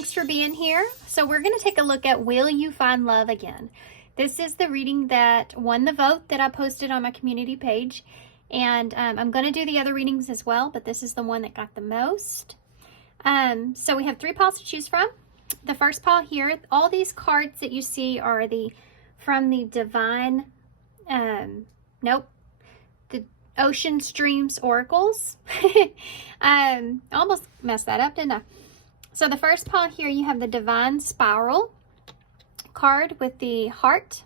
thanks for being here. So we're going to take a look at Will You Find Love Again? This is the reading that won the vote that I posted on my community page. And I'm going to do the other readings as well, but this is the one that got the most. So we have 3 piles to choose from. The first pile here, all these cards that you see are from the Divine, the Ocean Streams Oracles. I almost messed that up, didn't I? So the first pile here, you have the Divine Spiral card with the heart.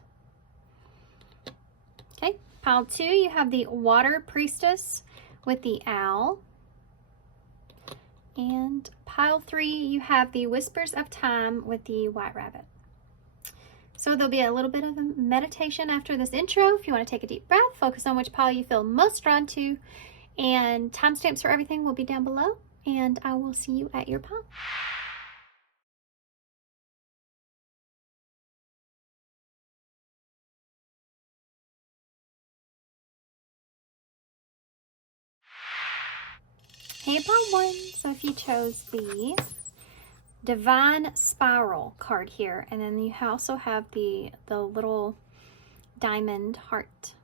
Okay, pile 2, you have the Water Priestess with the owl. And pile 3, you have the Whispers of Time with the white rabbit. So there'll be a little bit of a meditation after this intro. If you want to take a deep breath, focus on which pile you feel most drawn to. And timestamps for everything will be down below. And I will see you at your pile. Hey, pile 1. So if you chose the Divine Spiral card here, and then you also have the little diamond heart.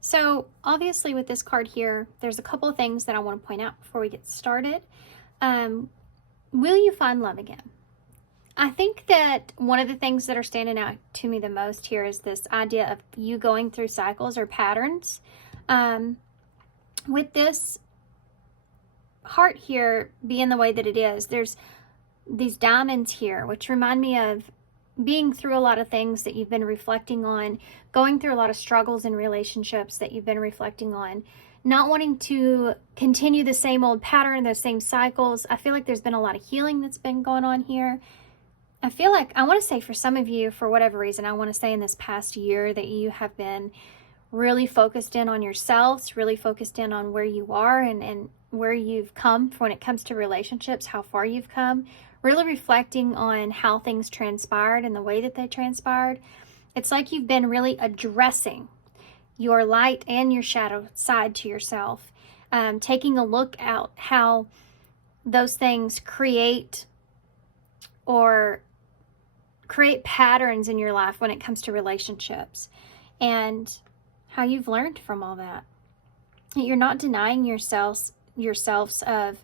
So obviously with this card here, there's a couple of things that I want to point out before we get started. Will you find love again? I think that one of the things that are standing out to me the most here is this idea of you going through cycles or patterns. With this heart here being the way that it is, there's these diamonds here, which remind me of being through a lot of things that you've been reflecting on, going through a lot of struggles in relationships that you've been reflecting on, not wanting to continue the same old pattern, those same cycles. I feel like there's been a lot of healing that's been going on here. I feel like, I want to say for some of you, for whatever reason, I want to say in this past year that you have been really focused in on yourselves, really focused in on where you are and where you've come when it comes to relationships, how far you've come, really reflecting on how things transpired and the way that they transpired. It's like you've been really addressing your light and your shadow side to yourself, taking a look at how those things create patterns in your life when it comes to relationships, and how you've learned from all that. You're not denying yourselves of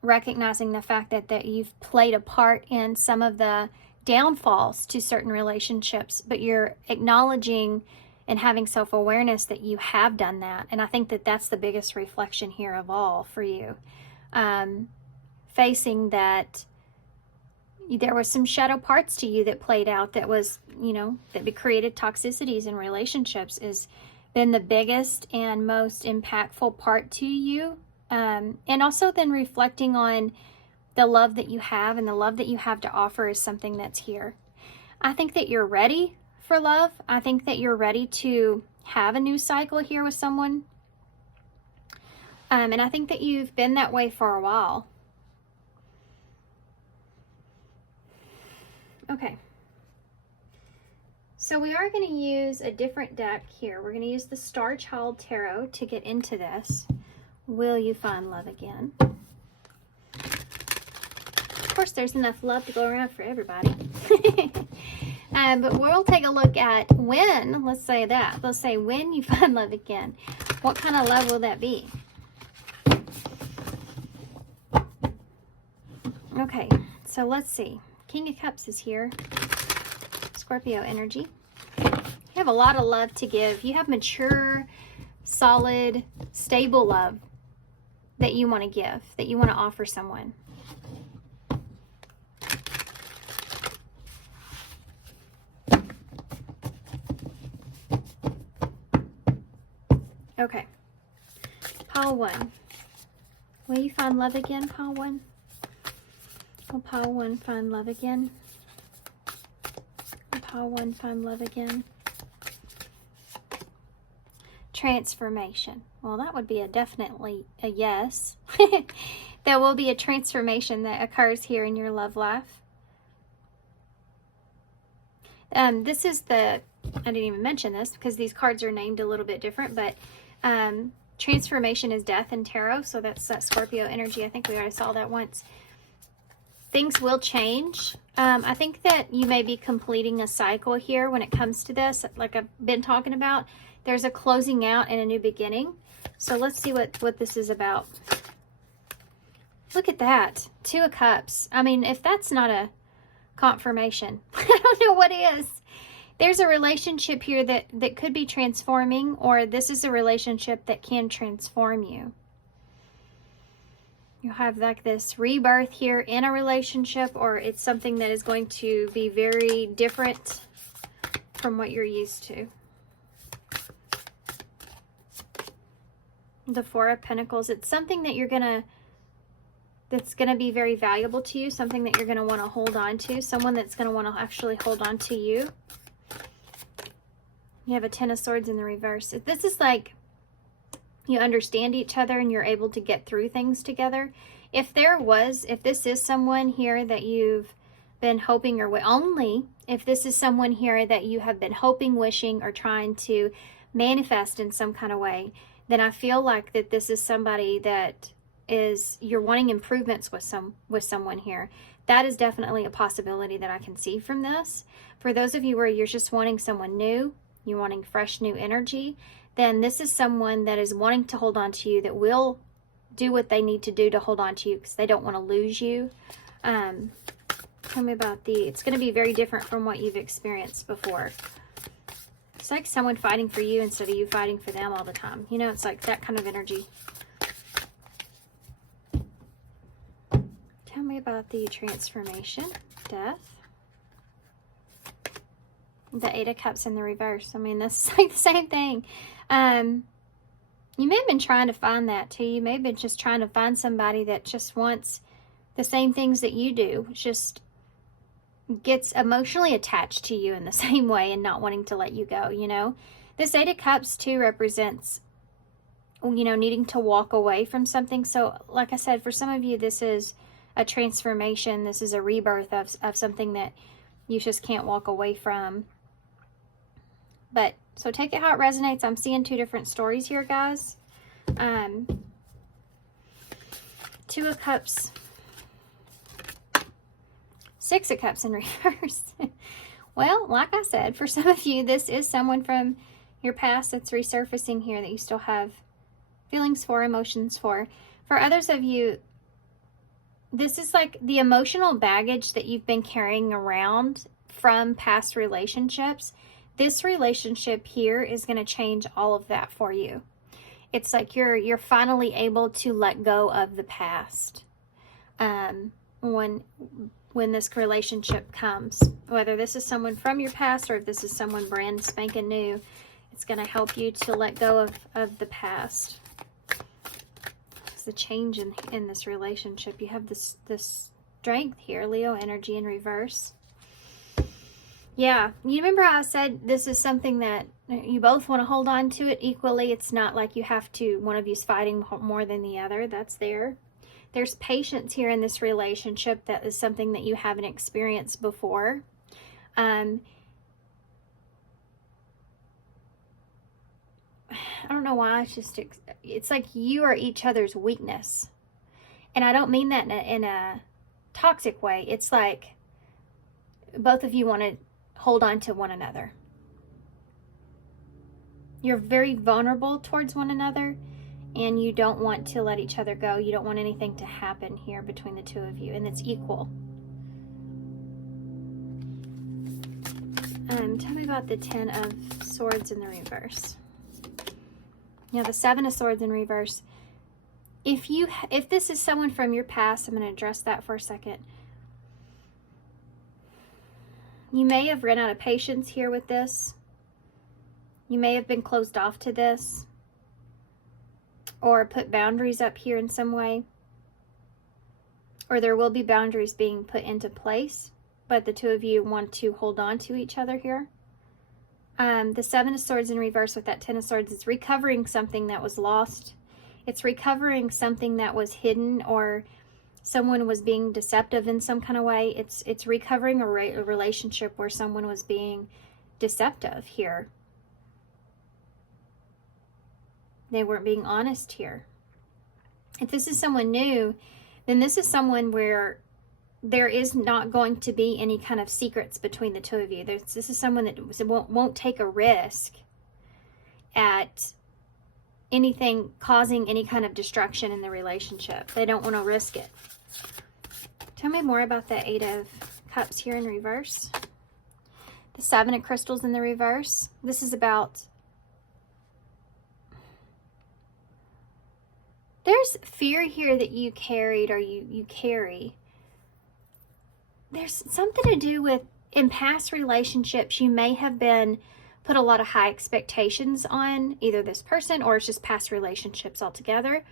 recognizing the fact that you've played a part in some of the downfalls to certain relationships, but you're acknowledging and having self-awareness that you have done that. And I think that that's the biggest reflection here of all for you. Facing that there were some shadow parts to you that played out that was, that created toxicities in relationships, has been the biggest and most impactful part to you. And also then reflecting on the love that you have, and the love that you have to offer is something that's here. I think that you're ready for love. I think that you're ready to have a new cycle here with someone. And I think that you've been that way for a while. Okay. So we are going to use a different deck here. We're going to use the Star Child Tarot to get into this. Will you find love again? Of course, there's enough love to go around for everybody. But we'll take a look at when, let's say that. Let's say when you find love again. What kind of love will that be? Okay, so let's see. King of Cups is here. Scorpio energy. You have a lot of love to give. You have mature, solid, stable love that you want to give, that you want to offer someone. Okay. Pile 1. Will you find love again, Pile 1? Will Pile 1 find love again? Will Pile 1 find love again? Transformation. Well, that would be definitely a yes. There will be a transformation that occurs here in your love life. This is I didn't even mention this because these cards are named a little bit different, but transformation is death in tarot, so that's that Scorpio energy. I think we already saw that once. things will change. I think that you may be completing a cycle here when it comes to this, like I've been talking about. There's a closing out and a new beginning. So let's see what this is about. Look at that. 2 of Cups. I mean, if that's not a confirmation, I don't know what is. There's a relationship here that could be transforming, or this is a relationship that can transform you. You have like this rebirth here in a relationship, or it's something that is going to be very different from what you're used to. The 4 of Pentacles. It's something that that's gonna be very valuable to you, something that you're gonna want to hold on to, someone that's gonna want to actually hold on to you. You have a 10 of Swords in the reverse. This is like you understand each other and you're able to get through things together. If this is someone here that you've been hoping, or only if this is someone here that you have been hoping, wishing, or trying to manifest in some kind of way, then I feel like that this is somebody that you're wanting improvements with someone here. That is definitely a possibility that I can see from this. For those of you where you're just wanting someone new, you're wanting fresh new energy, then this is someone that is wanting to hold on to you, that will do what they need to do to hold on to you because they don't want to lose you. Tell me about it's going to be very different from what you've experienced before. It's like someone fighting for you instead of you fighting for them all the time. You know, it's like that kind of energy. Tell me about the transformation, death. The 8 of Cups in the reverse. I mean, that's like the same thing. You may have been trying to find that too. You may have been just trying to find somebody that just wants the same things that you do. Just gets emotionally attached to you in the same way and not wanting to let you go, you know. This 8 of Cups too represents, you know, needing to walk away from something. So like I said, for some of you, this is a transformation. This is a rebirth of something that you just can't walk away from. But so take it how it resonates. I'm seeing 2 different stories here, guys. 2 of Cups, 6 of Cups in reverse. Well, like I said, for some of you, this is someone from your past that's resurfacing here that you still have feelings for, emotions for. For others of you, this is like the emotional baggage that you've been carrying around from past relationships. This relationship here is going to change all of that for you. It's like you're finally able to let go of the past when this relationship comes. Whether this is someone from your past or if this is someone brand spanking new, it's going to help you to let go of the past. It's a change in this relationship. You have this strength here, Leo energy in reverse. Yeah, you remember how I said this is something that you both want to hold on to it equally. It's not like you have to, one of you's fighting more than the other. That's there. There's patience here in this relationship. That is something that you haven't experienced before. I don't know why. It's like you are each other's weakness. And I don't mean that in a toxic way. It's like both of you want to hold on to one another. You're very vulnerable towards one another, and you don't want to let each other go. You don't want anything to happen here between the 2 of you, and it's equal. Tell me about the 10 of Swords in the reverse. You know, the 7 of Swords in reverse. If this is someone from your past, I'm going to address that for a second. You may have run out of patience here with this. You may have been closed off to this, or put boundaries up here in some way. Or there will be boundaries being put into place, but the 2 of you want to hold on to each other here. The 7 of Swords in reverse with that 10 of Swords is recovering something that was lost. It's recovering something that was hidden, or someone was being deceptive in some kind of way. It's recovering a relationship where someone was being deceptive here. They weren't being honest here. If this is someone new, then this is someone where there is not going to be any kind of secrets between the two of you. This is someone that won't take a risk at anything causing any kind of destruction in the relationship. They don't want to risk it. Tell me more about the Eight of Cups here in reverse. The Seven of Crystals in the reverse. This is about, there's fear here that you carried, or you carry. There's something to do with, in past relationships, you may have been put a lot of high expectations on either this person, or it's just past relationships altogether.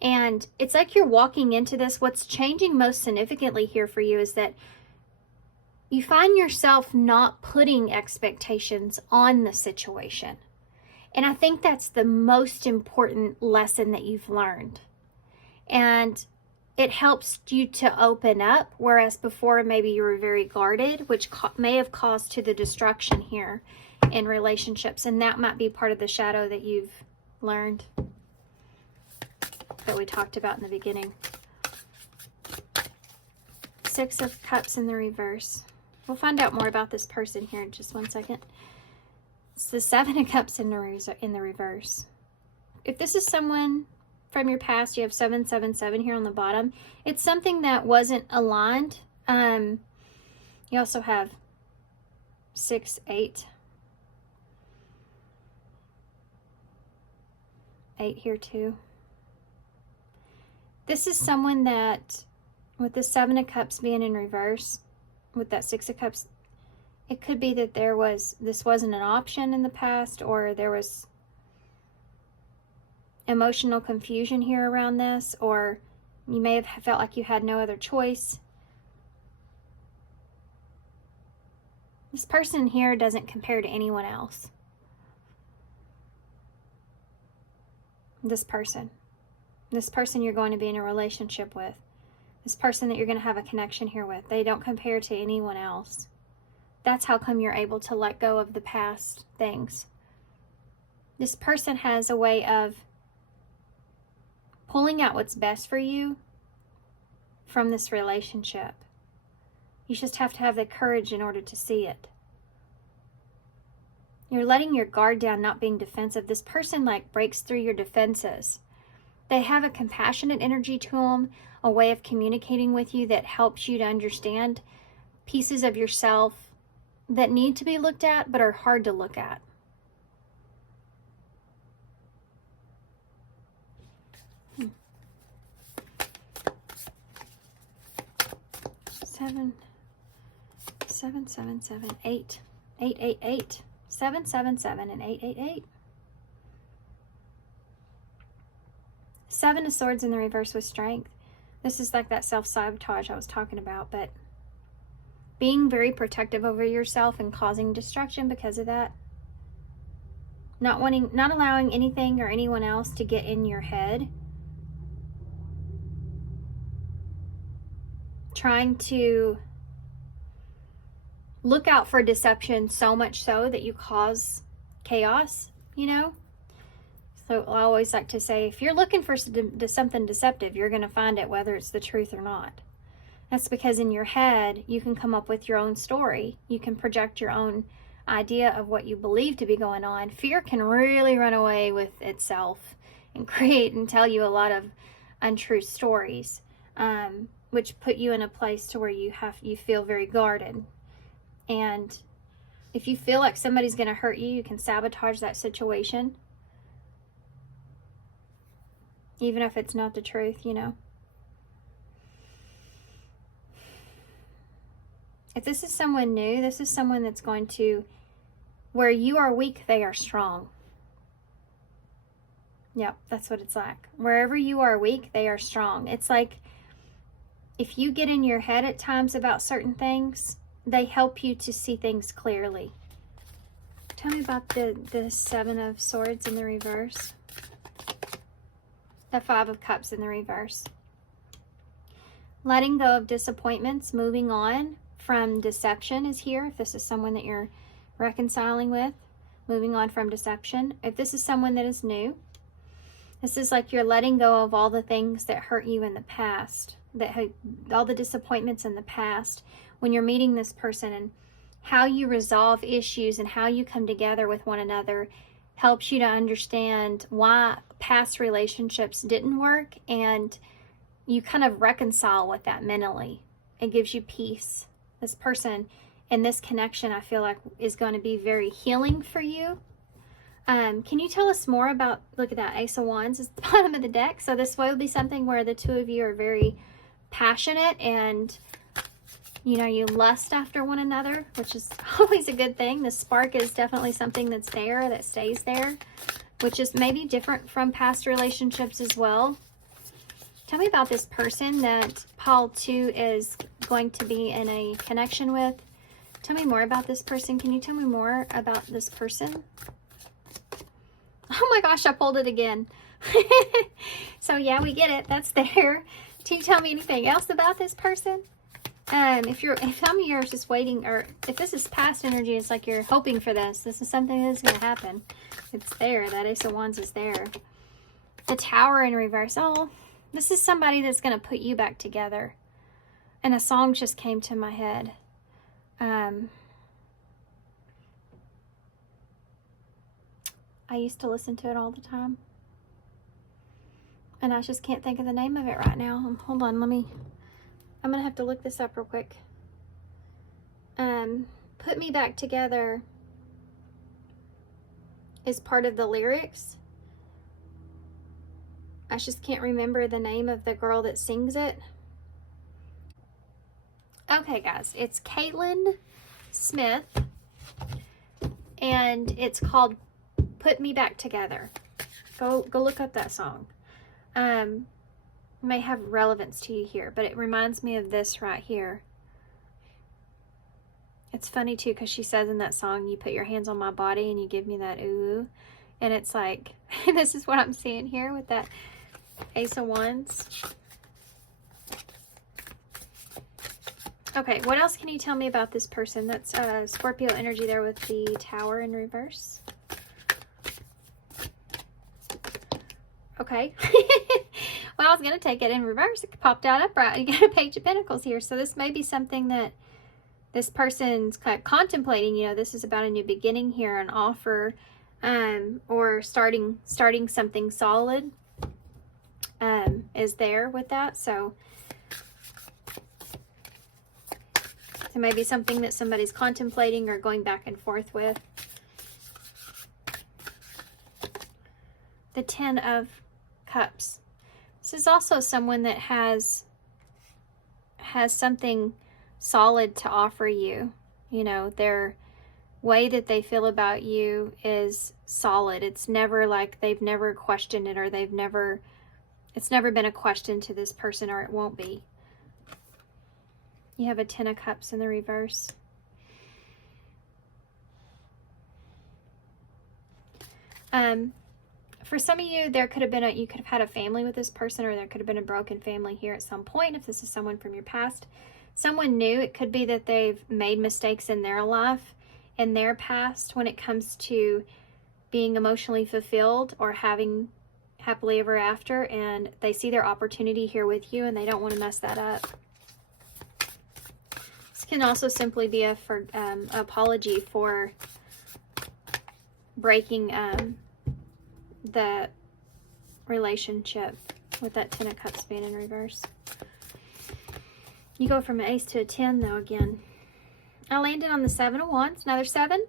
And it's like you're walking into this. What's changing most significantly here for you is that you find yourself not putting expectations on the situation. And I think that's the most important lesson that you've learned. And it helps you to open up, whereas before maybe you were very guarded, which may have caused to the destruction here in relationships. And that might be part of the shadow that you've learned, that we talked about in the beginning. Six of Cups in the reverse. We'll find out more about this person here in just one second. It's the Seven of Cups in the reverse. If this is someone from your past, you have 777 here on the bottom. It's something that wasn't aligned. You also have 6, 8. 8 here too. This is someone that, with the Seven of Cups being in reverse, with that Six of Cups, it could be that this wasn't an option in the past, or there was emotional confusion here around this, or you may have felt like you had no other choice. This person here doesn't compare to anyone else. This person you're going to be in a relationship with, this person that you're going to have a connection here with, they don't compare to anyone else. That's how come you're able to let go of the past things. This person has a way of pulling out what's best for you from this relationship. You just have to have the courage in order to see it. You're letting your guard down, not being defensive. This person like breaks through your defenses. They have a compassionate energy to them, a way of communicating with you that helps you to understand pieces of yourself that need to be looked at but are hard to look at. Seven, 7, 7, 7, 8, 8, 8, 8, 7, 7, 7, and 8, 8, 8. Seven of Swords in the reverse with strength. This is like that self-sabotage I was talking about, but being very protective over yourself and causing destruction because of that. Not allowing anything or anyone else to get in your head. Trying to look out for deception so much so that you cause chaos, you know? So I always like to say, if you're looking for something deceptive, you're going to find it, whether it's the truth or not. That's because in your head, you can come up with your own story. You can project your own idea of what you believe to be going on. Fear can really run away with itself and create and tell you a lot of untrue stories, which put you in a place to where you feel very guarded. And if you feel like somebody's going to hurt you, you can sabotage that situation. Even if it's not the truth, you know. If this is someone new, this is someone that's going to, where you are weak, they are strong. Yep, that's what it's like. Wherever you are weak, they are strong. It's like if you get in your head at times about certain things, they help you to see things clearly. Tell me about the Seven of Swords in the reverse. The Five of Cups in the reverse. Letting go of disappointments, moving on from deception is here. If this is someone that you're reconciling with, moving on from deception. If this is someone that is new, This is like you're letting go of all the things that hurt you in the past, all the disappointments in the past when you're meeting this person, and how you resolve issues and how you come together with one another helps you to understand why past relationships didn't work, and you kind of reconcile with that mentally. It gives you peace. This person and this connection, I feel like, is going to be very healing for you. Can you tell us more about, look at that, Ace of Wands is the bottom of the deck. So this will be something where the two of you are very passionate and, you know, you lust after one another, which is always a good thing. The spark is definitely something that's there, that stays there, which is maybe different from past relationships as well. Tell me about this person that Paul 2 is going to be in a connection with. Tell me more about this person. Can you tell me more about this person? Oh my gosh, I pulled it again. So yeah, we get it. That's there. Can you tell me anything else about this person? If some of you are just waiting, or if this is past energy, it's like you're hoping for this. This is something that's going to happen. It's there. That Ace of Wands is there. The Tower in reverse. Oh, this is somebody that's going to put you back together. And a song just came to my head. I used to listen to it all the time. And I just can't think of the name of it right now. Hold on, I'm going to have to look this up real quick. Put Me Back Together is part of the lyrics. I just can't remember the name of the girl that sings it. Okay, guys, it's Caitlin Smith, and it's called Put Me Back Together. Go look up that song. May have relevance to you here, but it reminds me of this right here. It's funny too, because she says in that song, you put your hands on my body and you give me that ooh. And it's like, this is what I'm seeing here with that Ace of Wands. Okay, what else can you tell me about this person? That's Scorpio energy there with the Tower in reverse. Okay. Well, I was going to take it in reverse. It popped out upright. You got a Page of Pentacles here. So this may be something that this person's kind of contemplating. You know, this is about a new beginning here, an offer, or starting something solid is there with that. So it may be something that somebody's contemplating or going back and forth with. The Ten of Cups. This is also someone that has something solid to offer you. You know, their way that they feel about you is solid. It's never like they've never questioned it, or it's never been a question to this person, or it won't be. You have a Ten of Cups in the reverse. For some of you, you could have had a family with this person, or there could have been a broken family here at some point. If this is someone from your past, someone new, it could be that they've made mistakes in their life, in their past, when it comes to being emotionally fulfilled or having happily ever after, and they see their opportunity here with you and they don't want to mess that up. This can also simply be a apology for breaking the relationship with that Ten of Cups being in reverse. You go from an Ace to a 10 though again. I landed on the Seven of Wands, another 7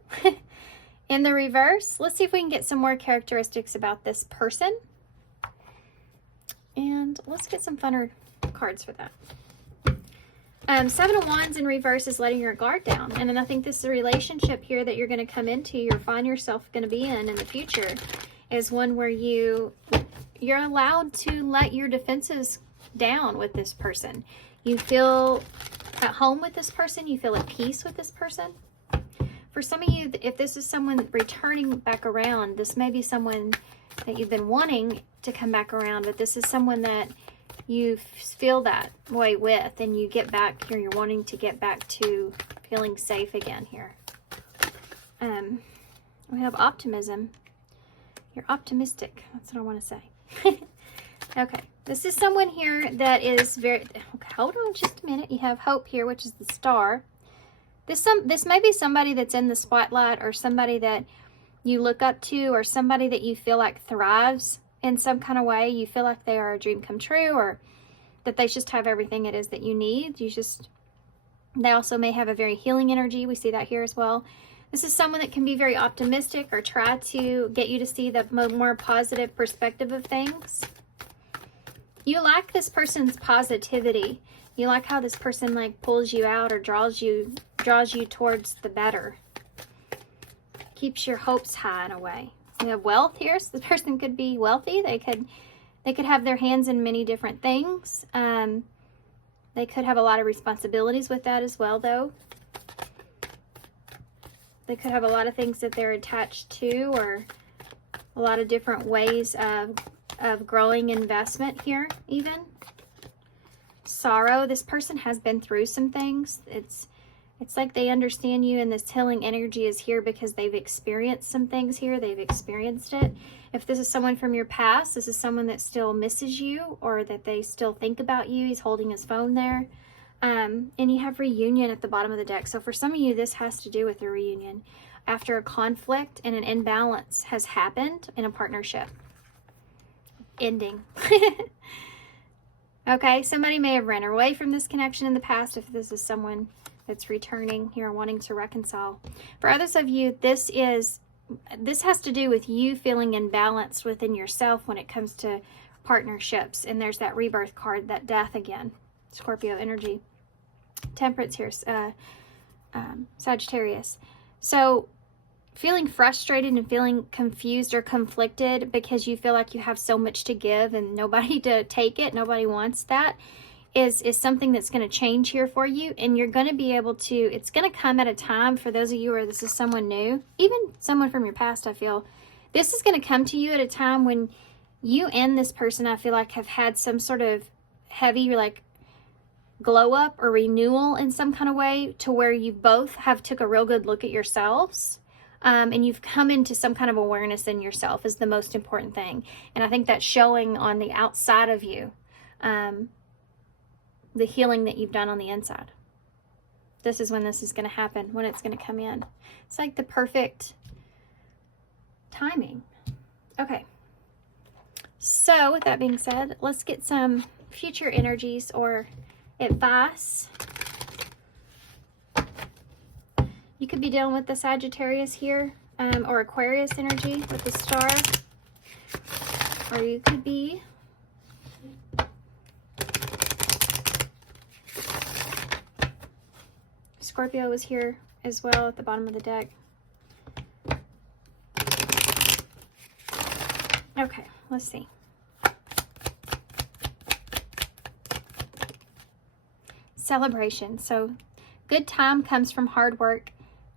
in the reverse. Let's see if we can get some more characteristics about this person. And let's get some funner cards for that. Seven of Wands in reverse is letting your guard down. And then I think this is a relationship here that you're going to come into, or find yourself going to be in the future, is one where you're allowed to let your defenses down with this person. You feel at home with this person. You feel at peace with this person. For some of you, if this is someone returning back around, this may be someone that you've been wanting to come back around, but this is someone that you feel that way with, and you get back here, you're wanting to get back to feeling safe again here. We have optimism. You're optimistic. That's what I want to say. Okay, this is someone here that is very, okay, hold on just a minute. You have hope here, which is the star. This may be somebody that's in the spotlight, or somebody that you look up to, or somebody that you feel like thrives in some kind of way. You feel like they are a dream come true, or that they just have everything it is that you need. They also may have a very healing energy. We see that here as well. This is someone that can be very optimistic, or try to get you to see the more positive perspective of things. You like this person's positivity. You like how this person like pulls you out, or draws you towards the better. Keeps your hopes high in a way. We have wealth here, so the person could be wealthy. They could have their hands in many different things. They could have a lot of responsibilities with that as well, though. They could have a lot of things that they're attached to, or a lot of different ways of growing investment here, even. Sorrow. This person has been through some things. It's like they understand you, and this healing energy is here because they've experienced some things here. They've experienced it. If this is someone from your past, this is someone that still misses you, or that they still think about you. He's holding his phone there. And you have reunion at the bottom of the deck. So for some of you, this has to do with a reunion after a conflict and an imbalance has happened in a partnership. Ending. Okay, somebody may have ran away from this connection in the past, if this is someone that's returning here, wanting to reconcile. For others of you, this has to do with you feeling imbalanced within yourself when it comes to partnerships. And there's that rebirth card, that death again. Scorpio energy. Temperance here. Sagittarius. So feeling frustrated and feeling confused or conflicted because you feel like you have so much to give and nobody to take it, nobody wants that, is something that's going to change here for you. And you're going to be able to, it's going to come at a time, for those of you where this is someone new, even someone from your past, I feel, this is going to come to you at a time when you and this person, I feel like, have had some sort of heavy, like, glow up or renewal in some kind of way, to where you both have took a real good look at yourselves. And you've come into some kind of awareness in yourself is the most important thing. And I think that's showing on the outside of you, the healing that you've done on the inside. This is when this is going to happen, when it's going to come in. It's like the perfect timing. Okay. So with that being said, let's get some future energies or advice. You could be dealing with the Sagittarius here, or Aquarius energy with the star. Or you could be Scorpio is here as well at the bottom of the deck. Okay, let's see. Celebration. So good time comes from hard work,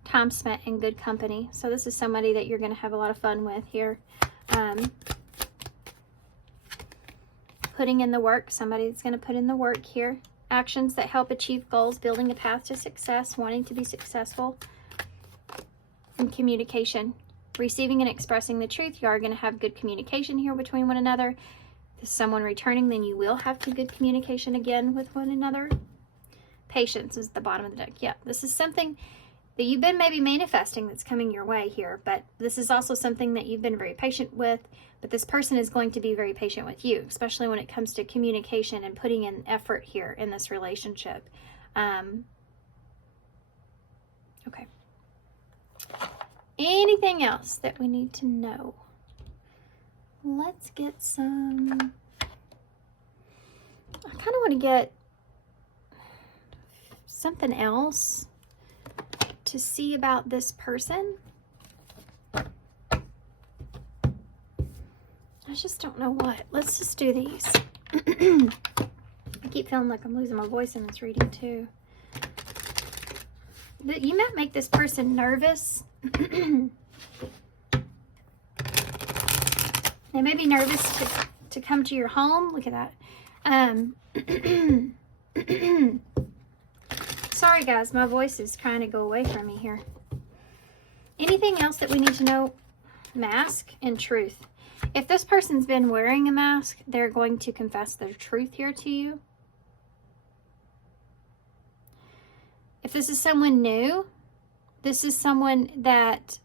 time spent in good company. So this is somebody that you're going to have a lot of fun with here. Putting in the work. Somebody that's going to put in the work here. Actions that help achieve goals, building a path to success, wanting to be successful. And communication. Receiving and expressing the truth. You are going to have good communication here between one another. If there's someone returning, then you will have good communication again with one another. Patience is the bottom of the deck. Yeah, this is something that you've been maybe manifesting that's coming your way here, but this is also something that you've been very patient with, but this person is going to be very patient with you, especially when it comes to communication and putting in effort here in this relationship. Okay. Anything else that we need to know? Let's get some... I kind of want to get something else to see about this person. I just don't know what. Let's just do these. I keep feeling like I'm losing my voice in this reading too. But you might make this person nervous. They may be nervous to come to your home. Look at that. Sorry guys, my voice is trying to go away from me here. Anything else that we need to know? Mask and truth. If this person's been wearing a mask, they're going to confess their truth here to you. If this is someone new, this is someone that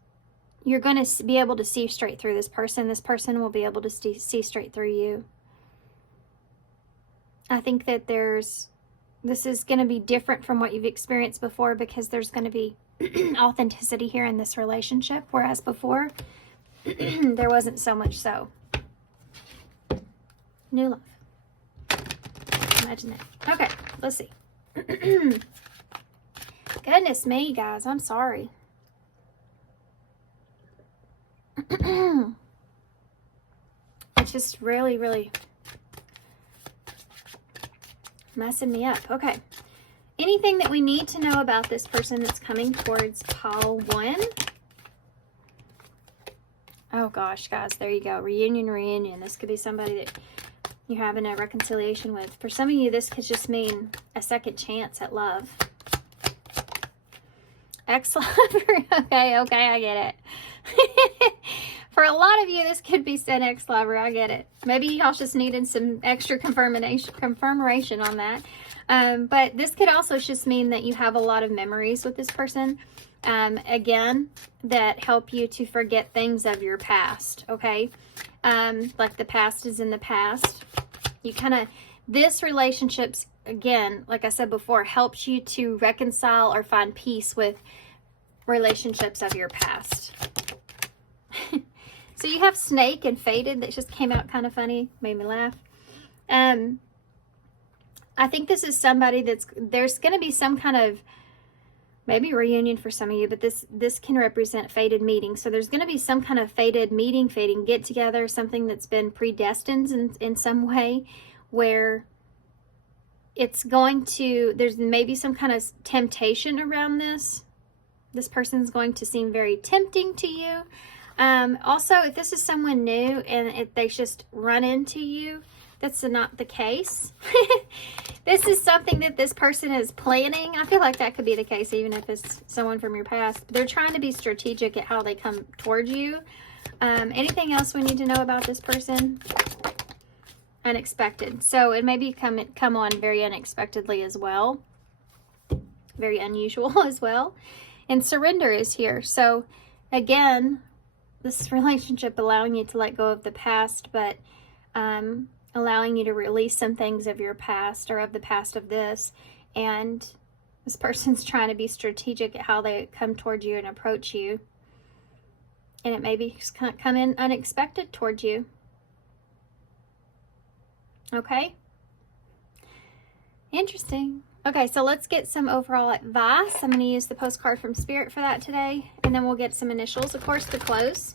you're going to be able to see straight through this person. This person will be able to see straight through you. I think that this is going to be different from what you've experienced before, because there's going to be authenticity here in this relationship, whereas before there wasn't so much so. New love. Imagine that. Okay, let's see. Goodness me, guys, I'm sorry. It's just really, really messing me up. Okay. Anything that we need to know about this person that's coming towards pile 1? Oh gosh, guys, there you go. Reunion. This could be somebody that you're having a reconciliation with. For some of you, this could just mean a second chance at love. Ex-lover. Okay, I get it. For a lot of you, this could be said ex-lover. I get it. Maybe y'all just needed some extra confirmation on that. But this could also just mean that you have a lot of memories with this person. Again, that help you to forget things of your past. Okay. Like the past is in the past. You this relationships, again, like I said before, helps you to reconcile or find peace with relationships of your past. So you have snake and faded that just came out kind of funny, made me laugh. I think this is somebody there's going to be some kind of maybe reunion for some of you, but this can represent faded meeting. So there's going to be some kind of faded meeting, fading get together, something that's been predestined in some way, where it's going to, there's maybe some kind of temptation around this. This person's going to seem very tempting to you. Also, if this is someone new and if they just run into you, that's not the case. This is something that this person is planning. I feel like that could be the case even if it's someone from your past. They're trying to be strategic at how they come towards you. Anything else we need to know about this person? Unexpected. So it may be come on very unexpectedly as well. Very unusual as well. And surrender is here. So again, this relationship allowing you to let go of the past, but allowing you to release some things of your past or of the past of this. And this person's trying to be strategic at how they come towards you and approach you. And it may be just come in unexpected towards you. Okay. Interesting. Okay, so let's get some overall advice. I'm going to use the postcard from Spirit for that today. And then we'll get some initials, of course, to close.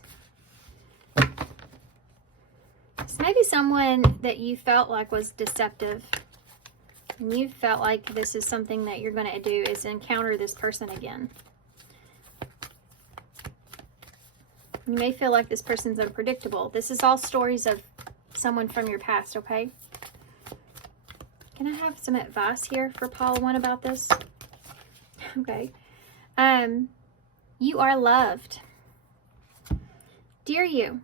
So maybe someone that you felt like was deceptive. And you felt like this is something that you're going to do is encounter this person again. You may feel like this person's unpredictable. This is all stories of someone from your past, okay? Can I have some advice here for pile 1 about this? Okay. You are loved. Dear you,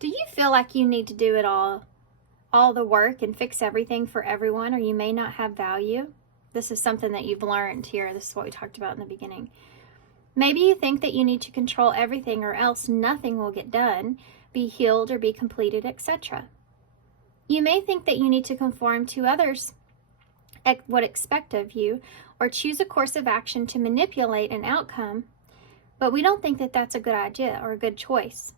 do you feel like you need to do it all the work and fix everything for everyone, or you may not have value? This is something that you've learned here. This is what we talked about in the beginning. Maybe you think that you need to control everything or else nothing will get done, be healed, or be completed, etc. You may think that you need to conform to others what expect of you, or choose a course of action to manipulate an outcome, but we don't think that that's a good idea or a good choice.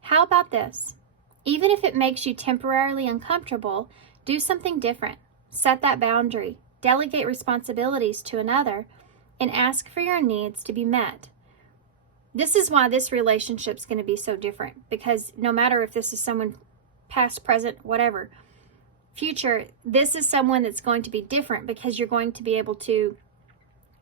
How about this? Even if it makes you temporarily uncomfortable, do something different. Set that boundary, delegate responsibilities to another, and ask for your needs to be met. This is why this relationship is going to be so different, because no matter if this is someone past, present, whatever, future, this is someone that's going to be different because you're going to be able to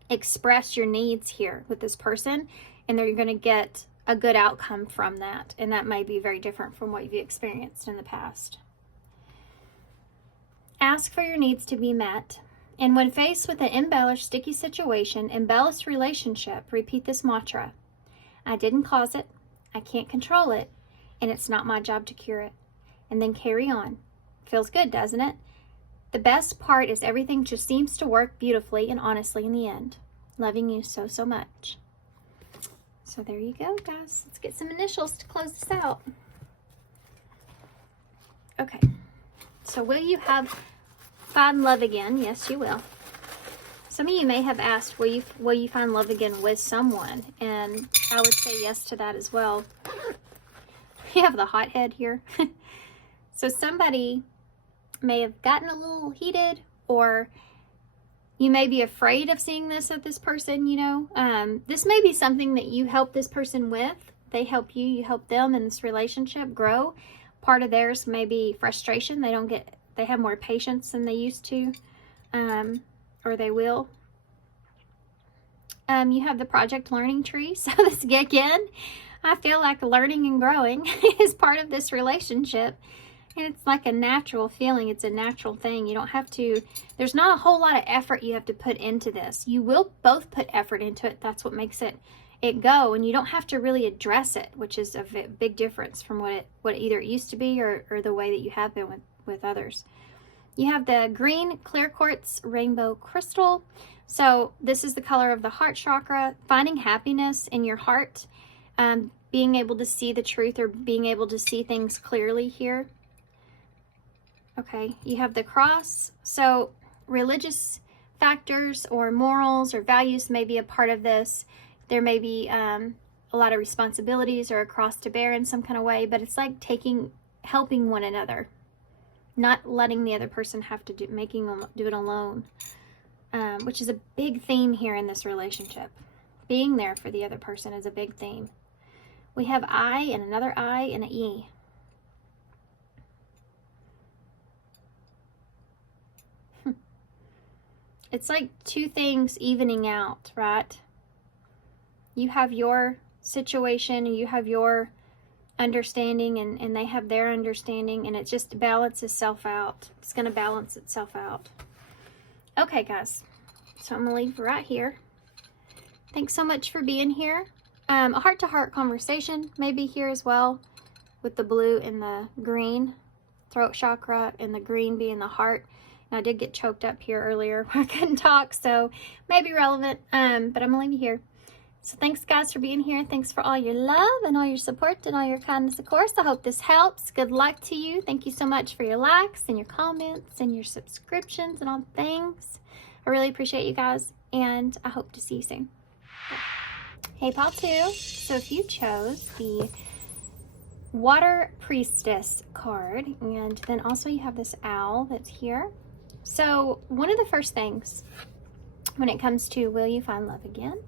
express your needs here with this person, and they're going to get a good outcome from that. And that may be very different from what you've experienced in the past. Ask for your needs to be met. And when faced with an embellished, sticky situation, embellished relationship, repeat this mantra. I didn't cause it. I can't control it. and it's not my job to cure it. And then carry on. Feels good, doesn't it? The best part is everything just seems to work beautifully and honestly in the end. Loving you so, so much. So there you go, guys. Let's get some initials to close this out. Okay. So will you find love again? Yes, you will. Some of you may have asked, will you find love again with someone? And I would say yes to that as well. We have the hothead here. So somebody may have gotten a little heated, or you may be afraid of seeing this with this person, you know. This may be something that you help this person with. They help you, you help them in this relationship grow. Part of theirs may be frustration. They have more patience than they used to, or they will. You have the project learning tree. So this, again, I feel like learning and growing is part of this relationship. And it's like a natural feeling. It's a natural thing. You don't have to, there's not a whole lot of effort you have to put into this. You will both put effort into it. That's what makes it go. And you don't have to really address it, which is a big difference from what either it used to be or the way that you have been with others. You have the green clear quartz rainbow crystal. So this is the color of the heart chakra. Finding happiness in your heart. Being able to see the truth, or being able to see things clearly here. Okay, you have the cross. So religious factors or morals or values may be a part of this. There may be a lot of responsibilities or a cross to bear in some kind of way, but it's like helping one another, not letting the other person have to do it alone, which is a big theme here in this relationship. Being there for the other person is a big theme. We have I and another I and an E. It's like two things evening out, right? You have your situation, you have your understanding, and they have their understanding, and it just balances itself out. It's going to balance itself out. Okay, guys. So I'm going to leave right here. Thanks so much for being here. A heart-to-heart conversation may be here as well, with the blue and the green. Throat chakra and the green being the heart. I did get choked up here earlier. I couldn't talk, so maybe relevant, but I'm gonna leave you here. So thanks, guys, for being here. Thanks for all your love and all your support and all your kindness, of course. I hope this helps. Good luck to you. Thank you so much for your likes and your comments and your subscriptions and all the things. I really appreciate you guys, and I hope to see you soon. Hey, pile 2. So if you chose the Water Priestess card, and then also you have this owl that's here. So one of the first things when it comes to will you find love again?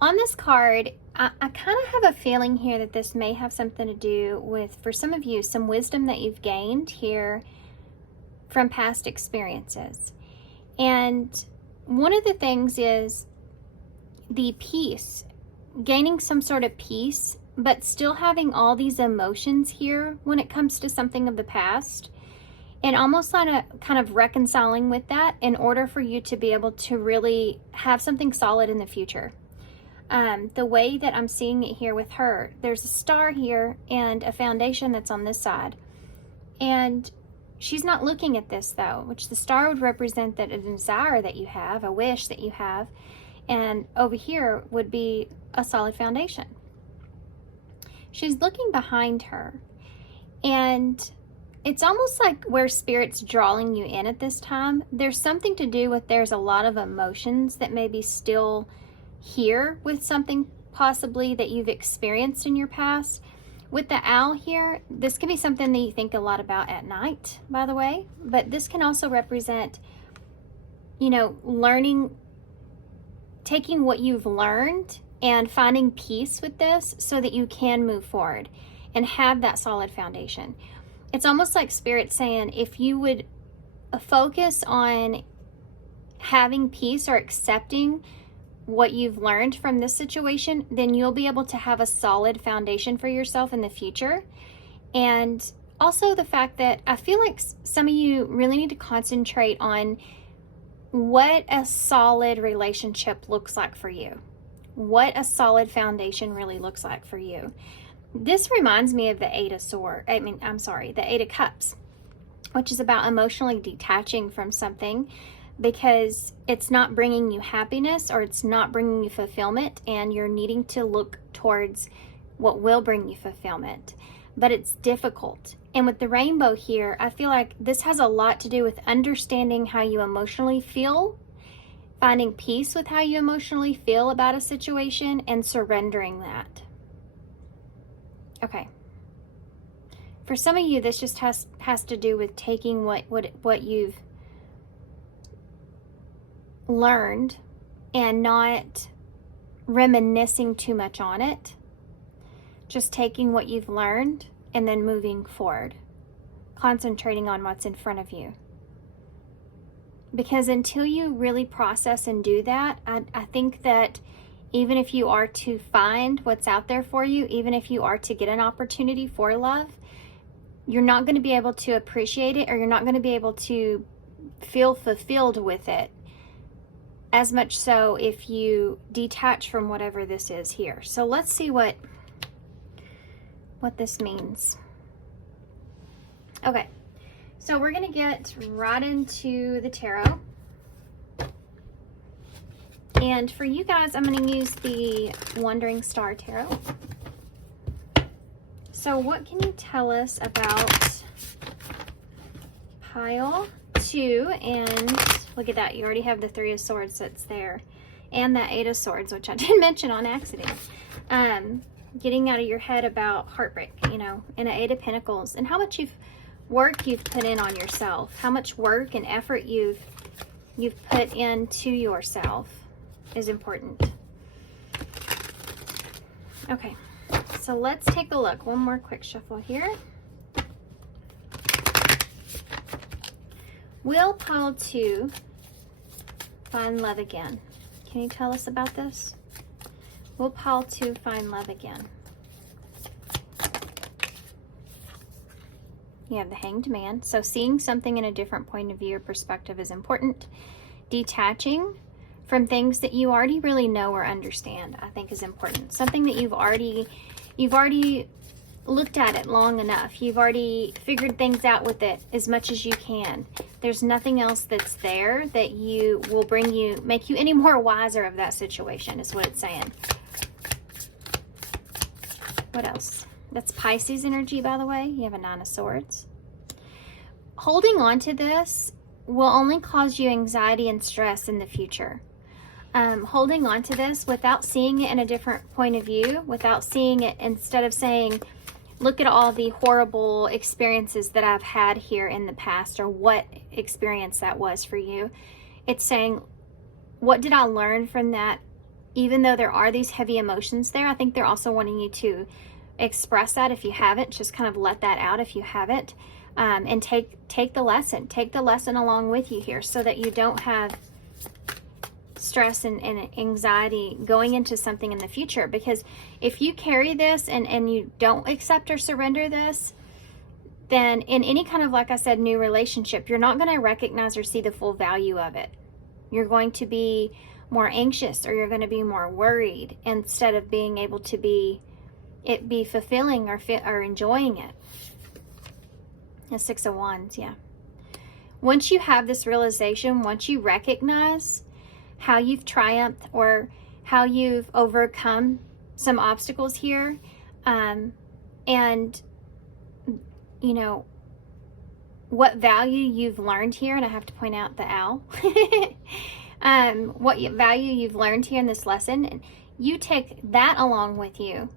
On this card, I kind of have a feeling here that this may have something to do with, for some of you, some wisdom that you've gained here from past experiences. And one of the things is the peace, gaining some sort of peace, but still having all these emotions here when it comes to something of the past. And almost kind of reconciling with that in order for you to be able to really have something solid in the future. The way that I'm seeing it here with her, there's a star here and a foundation that's on this side. And she's not looking at this, though, which the star would represent that a desire that you have, a wish that you have. And over here would be a solid foundation. She's looking behind her. And it's almost like where Spirit's drawing you in at this time. There's something to do with, there's a lot of emotions that may be still here with something possibly that you've experienced in your past. With the owl here, this can be something that you think a lot about at night, by the way. But this can also represent, you know, learning, taking what you've learned and finding peace with this so that you can move forward and have that solid foundation. It's almost like Spirit saying, if you would focus on having peace or accepting what you've learned from this situation, then you'll be able to have a solid foundation for yourself in the future. And also the fact that I feel like some of you really need to concentrate on what a solid relationship looks like for you. What a solid foundation really looks like for you. This reminds me of the Eight of Swords. The Eight of Cups, which is about emotionally detaching from something because it's not bringing you happiness or it's not bringing you fulfillment, and you're needing to look towards what will bring you fulfillment. But it's difficult. And with the rainbow here, I feel like this has a lot to do with understanding how you emotionally feel, finding peace with how you emotionally feel about a situation, and surrendering that. Okay. For some of you, this just has to do with taking what you've learned and not reminiscing too much on it. Just taking what you've learned and then moving forward. Concentrating on what's in front of you. Because until you really process and do that, I think that even if you are to find what's out there for you, even if you are to get an opportunity for love, you're not going to be able to appreciate it, or you're not going to be able to feel fulfilled with it as much so if you detach from whatever this is here. So let's see what this means. Okay, so we're going to get right into the tarot. And for you guys, I'm going to use the Wandering Star Tarot. So what can you tell us about pile 2? And look at that, you already have the Three of Swords that's there. And that Eight of Swords, which I did mention on accident. Getting out of your head about heartbreak, and an Eight of Pentacles. And how much work you've put in on yourself. How much work and effort you've put into yourself is important. Okay, so let's take a look. One more quick shuffle here. Will pile 2 find love again? Can you tell us about this? Will pile 2 find love again? You have the Hanged Man. So seeing something in a different point of view or perspective is important. Detaching from things that you already really know or understand, I think, is important. Something that you've already looked at it long enough. You've already figured things out with it as much as you can. There's nothing else that's there that will make you any more wiser of that situation, is what it's saying. What else? That's Pisces energy, by the way. You have a Nine of Swords. Holding on to this will only cause you anxiety and stress in the future. Holding on to this without seeing it in a different point of view, without seeing it, instead of saying, look at all the horrible experiences that I've had here in the past, or what experience that was for you. It's saying, what did I learn from that? Even though there are these heavy emotions there, I think they're also wanting you to express that if you haven't. Just kind of let that out if you haven't. And take the lesson. Take the lesson along with you here, so that you don't have stress and anxiety going into something in the future. Because if you carry this and you don't accept or surrender this, then in any kind of, like I said, new relationship, you're not going to recognize or see the full value of it. You're going to be more anxious, or you're going to be more worried, instead of being able to be fulfilling or enjoying it. The Six of Wands, yeah. Once you have this realization, once you recognize how you've triumphed or how you've overcome some obstacles here, and what value you've learned here, and I have to point out the owl, what value you've learned here in this lesson, and you take that along with you.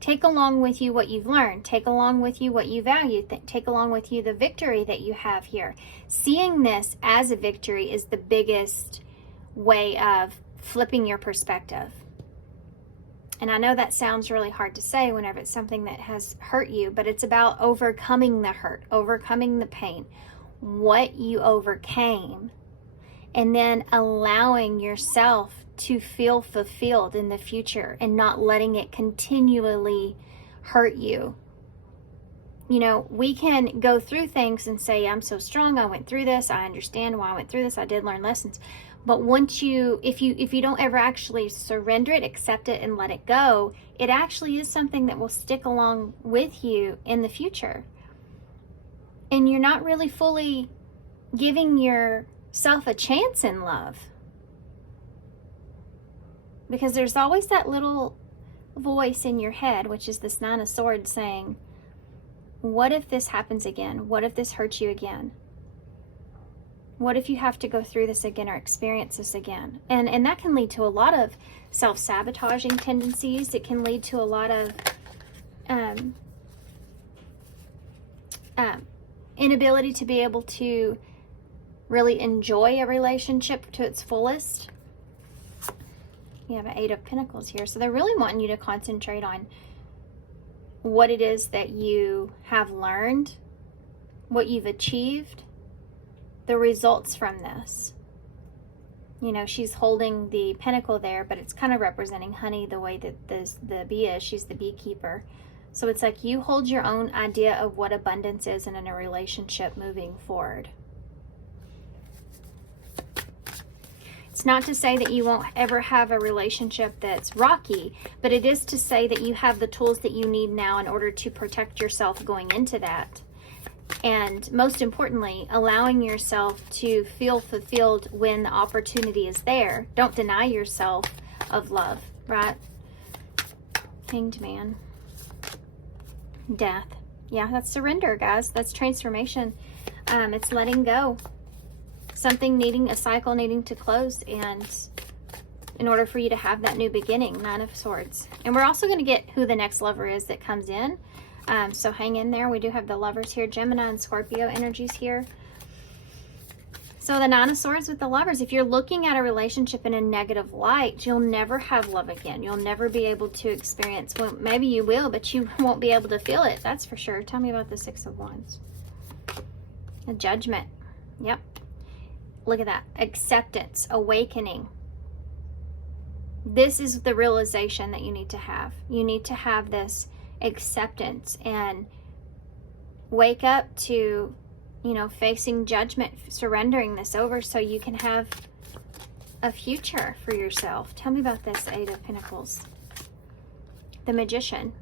Take along with you what you've learned. Take along with you what you value. Take along with you the victory that you have here. Seeing this as a victory is the biggest way of flipping your perspective. And I know that sounds really hard to say whenever it's something that has hurt you, but it's about overcoming the hurt, overcoming the pain, what you overcame, and then allowing yourself to feel fulfilled in the future and not letting it continually hurt you. We can go through things and say, I'm so strong, I went through this, I understand why I went through this, I did learn lessons. But once if you don't ever actually surrender it, accept it, and let it go, it actually is something that will stick along with you in the future. And you're not really fully giving yourself a chance in love. Because there's always that little voice in your head, which is this Nine of Swords, saying, what if this happens again? What if this hurts you again? What if you have to go through this again or experience this again? And that can lead to a lot of self-sabotaging tendencies. It can lead to a lot of inability to be able to really enjoy a relationship to its fullest. You have an Eight of Pentacles here. So they're really wanting you to concentrate on what it is that you have learned, what you've achieved, the results from this. You know, she's holding the pentacle there, but it's kind of representing honey the way that the bee is. She's the beekeeper. So it's like you hold your own idea of what abundance is in a relationship moving forward. It's not to say that you won't ever have a relationship that's rocky, but it is to say that you have the tools that you need now in order to protect yourself going into that. And most importantly, allowing yourself to feel fulfilled when the opportunity is there. Don't deny yourself of love, right? Hanged Man. Death. Yeah, that's surrender, guys. That's transformation. It's letting go. Something needing, a cycle needing to close, and in order for you to have that new beginning. Nine of Swords. And we're also going to get who the next lover is that comes in. So hang in there. We do have the lovers here. Gemini and Scorpio energies here. So the Nine of Swords with the lovers. If you're looking at a relationship in a negative light, you'll never have love again. You'll never be able to experience, well, maybe you will, but you won't be able to feel it. That's for sure. Tell me about the Six of Wands. A Judgment. Yep. Look at that. Acceptance. Awakening. This is the realization that you need to have. You need to have this acceptance and wake up to, you know, facing judgment, surrendering this over so you can have a future for yourself. Tell me about this Eight of Pentacles. The Magician.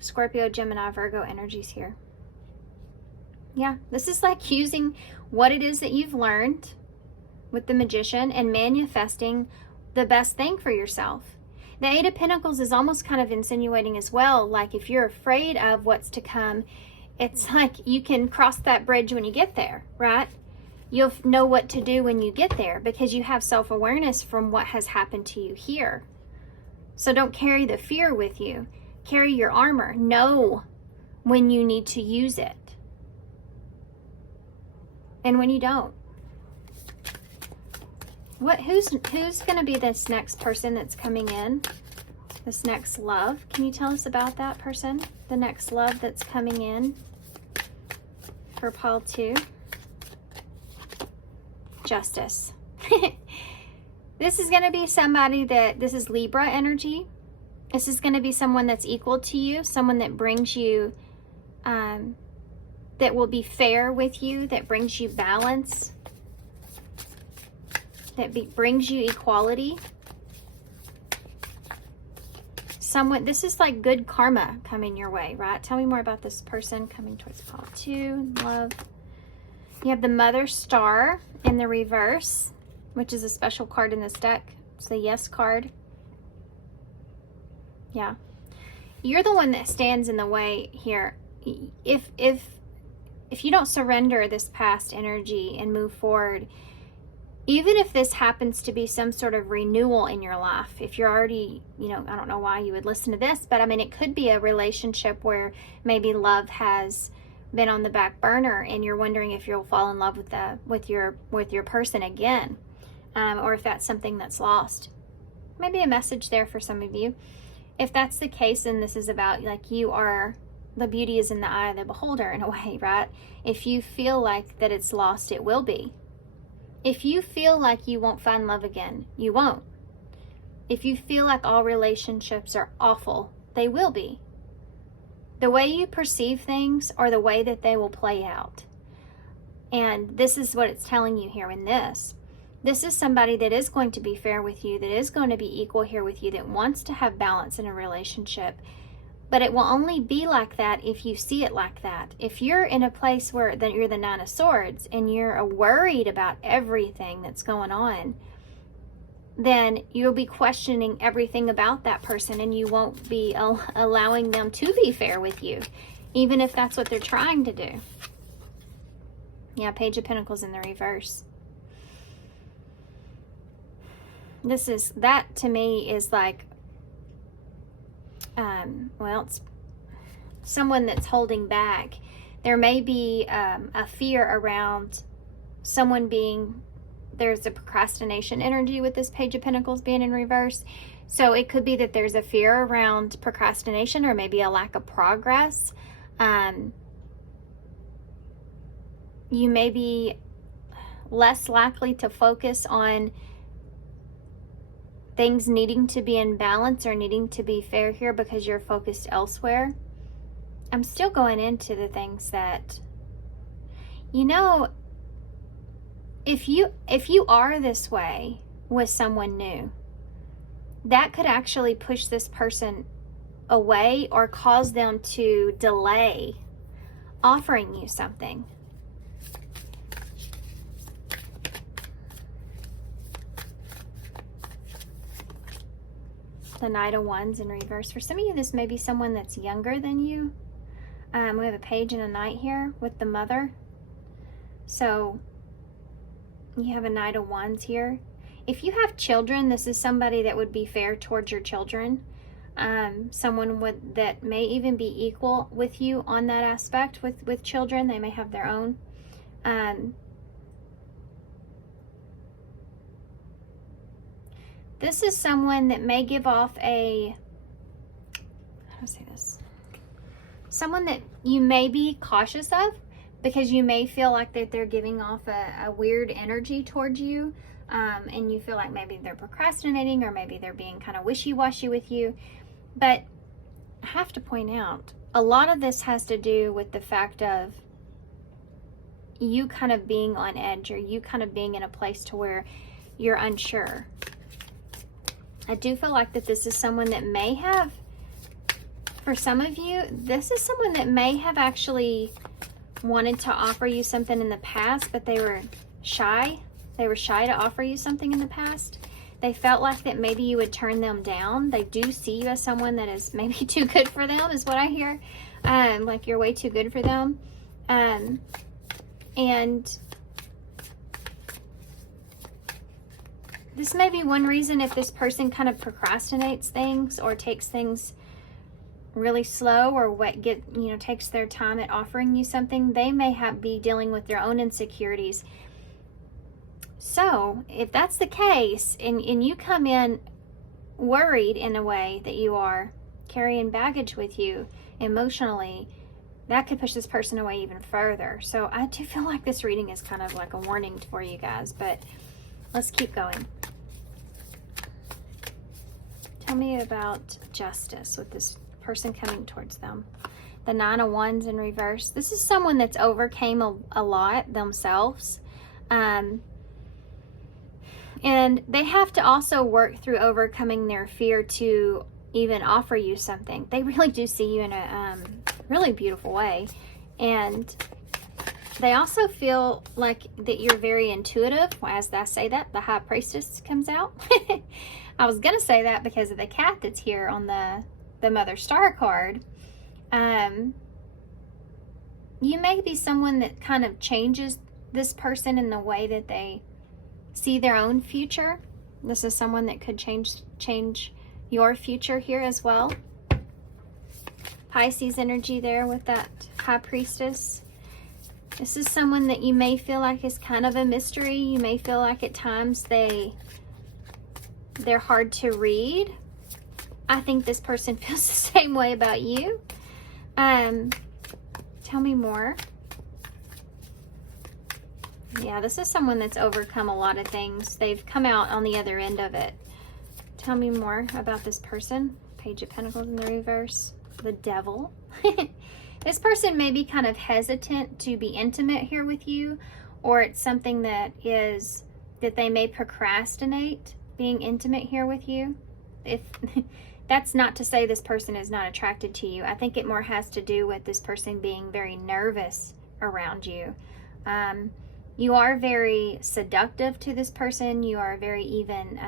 Scorpio, Gemini, Virgo energies here. Yeah, this is like using what it is that you've learned with the Magician and manifesting the best thing for yourself. The Eight of Pentacles is almost kind of insinuating as well, like if you're afraid of what's to come, it's like you can cross that bridge when you get there, right? You'll know what to do when you get there because you have self-awareness from what has happened to you here. So don't carry the fear with you. Carry your armor. Know when you need to use it and when you don't. Who's going to be this next person that's coming in? This next love? Can you tell us about that person? The next love that's coming in for Paul 2. Justice. This is going to be somebody this is Libra energy. This is going to be someone that's equal to you, someone that brings you, that will be fair with you, that brings you balance, that brings you equality. This is like good karma coming your way, right? Tell me more about this person coming towards Paul 2. Love. You have the Mother Star in the reverse, which is a special card in this deck. It's the Yes card. Yeah. You're the one that stands in the way here. If you don't surrender this past energy and move forward, even if this happens to be some sort of renewal in your life, if you're already, you know, I don't know why you would listen to this, but I mean, it could be a relationship where maybe love has been on the back burner and you're wondering if you'll fall in love with your person again, or if that's something that's lost. Maybe a message there for some of you. If that's the case, then this is about like the beauty is in the eye of the beholder in a way, right? If you feel like that it's lost, it will be. If you feel like you won't find love again, you won't. If you feel like all relationships are awful, they will be. The way you perceive things are the way that they will play out. And this is what it's telling you here in this. This is somebody that is going to be fair with you, that is going to be equal here with you, that wants to have balance in a relationship. But it will only be like that if you see it like that. If you're in a place where that you're the Nine of Swords and you're worried about everything that's going on, then you'll be questioning everything about that person, and you won't be allowing them to be fair with you, even if that's what they're trying to do. Yeah, Page of Pentacles in the reverse. That to me is like, well, it's someone that's holding back. There may be a fear around someone being, there's a procrastination energy with this Page of Pentacles being in reverse. So it could be that there's a fear around procrastination, or maybe a lack of progress. You may be less likely to focus on things needing to be in balance or needing to be fair here because you're focused elsewhere. I'm still going into the things that, you know, if you are this way with someone new, that could actually push this person away or cause them to delay offering you something. The Knight of Wands in reverse. For some of you, this may be someone that's younger than you. We have a Page and a Knight here with the Mother. So you have a Knight of Wands here. If you have children, this is somebody that would be fair towards your children. Someone that may even be equal with you on that aspect with children. They may have their own. This is someone that may give off a, how do I say this? Someone that you may be cautious of, because you may feel like that they're giving off a weird energy towards you, and you feel like maybe they're procrastinating, or maybe they're being kind of wishy-washy with you. But I have to point out, a lot of this has to do with the fact of you kind of being on edge, or you kind of being in a place to where you're unsure. I do feel like that this is someone that may have, for some of you, this is someone that may have actually wanted to offer you something in the past, but they were shy. They were shy to offer you something in the past. They felt like that maybe you would turn them down. They do see you as someone that is maybe too good for them, is what I hear. Like you're way too good for them. And this may be one reason if this person kind of procrastinates things or takes things really slow, or takes their time at offering you something. They may be dealing with their own insecurities. So if that's the case, and you come in worried in a way that you are carrying baggage with you emotionally, that could push this person away even further. So I do feel like this reading is kind of like a warning for you guys, but let's keep going. Tell me about justice with this person coming towards them. The Nine of Wands in reverse. This is someone that's overcame a lot themselves. And they have to also work through overcoming their fear to even offer you something. They really do see you in a really beautiful way. And they also feel like that you're very intuitive. As I say that, the High Priestess comes out. I was going to say that because of the cat that's here on the Mother Star card. You may be someone that kind of changes this person in the way that they see their own future. This is someone that could change your future here as well. Pisces energy there with that High Priestess. This is someone that you may feel like is kind of a mystery. You may feel like at times they're hard to read. I think this person feels the same way about you. Tell me more. Yeah, this is someone that's overcome a lot of things. They've come out on the other end of it. Tell me more about this person. Page of Pentacles in the reverse. The Devil. This person may be kind of hesitant to be intimate here with you, or it's something that is that they may procrastinate being intimate here with you. If that's not to say this person is not attracted to you. I think it more has to do with this person being very nervous around you. You are very seductive to this person. You are very even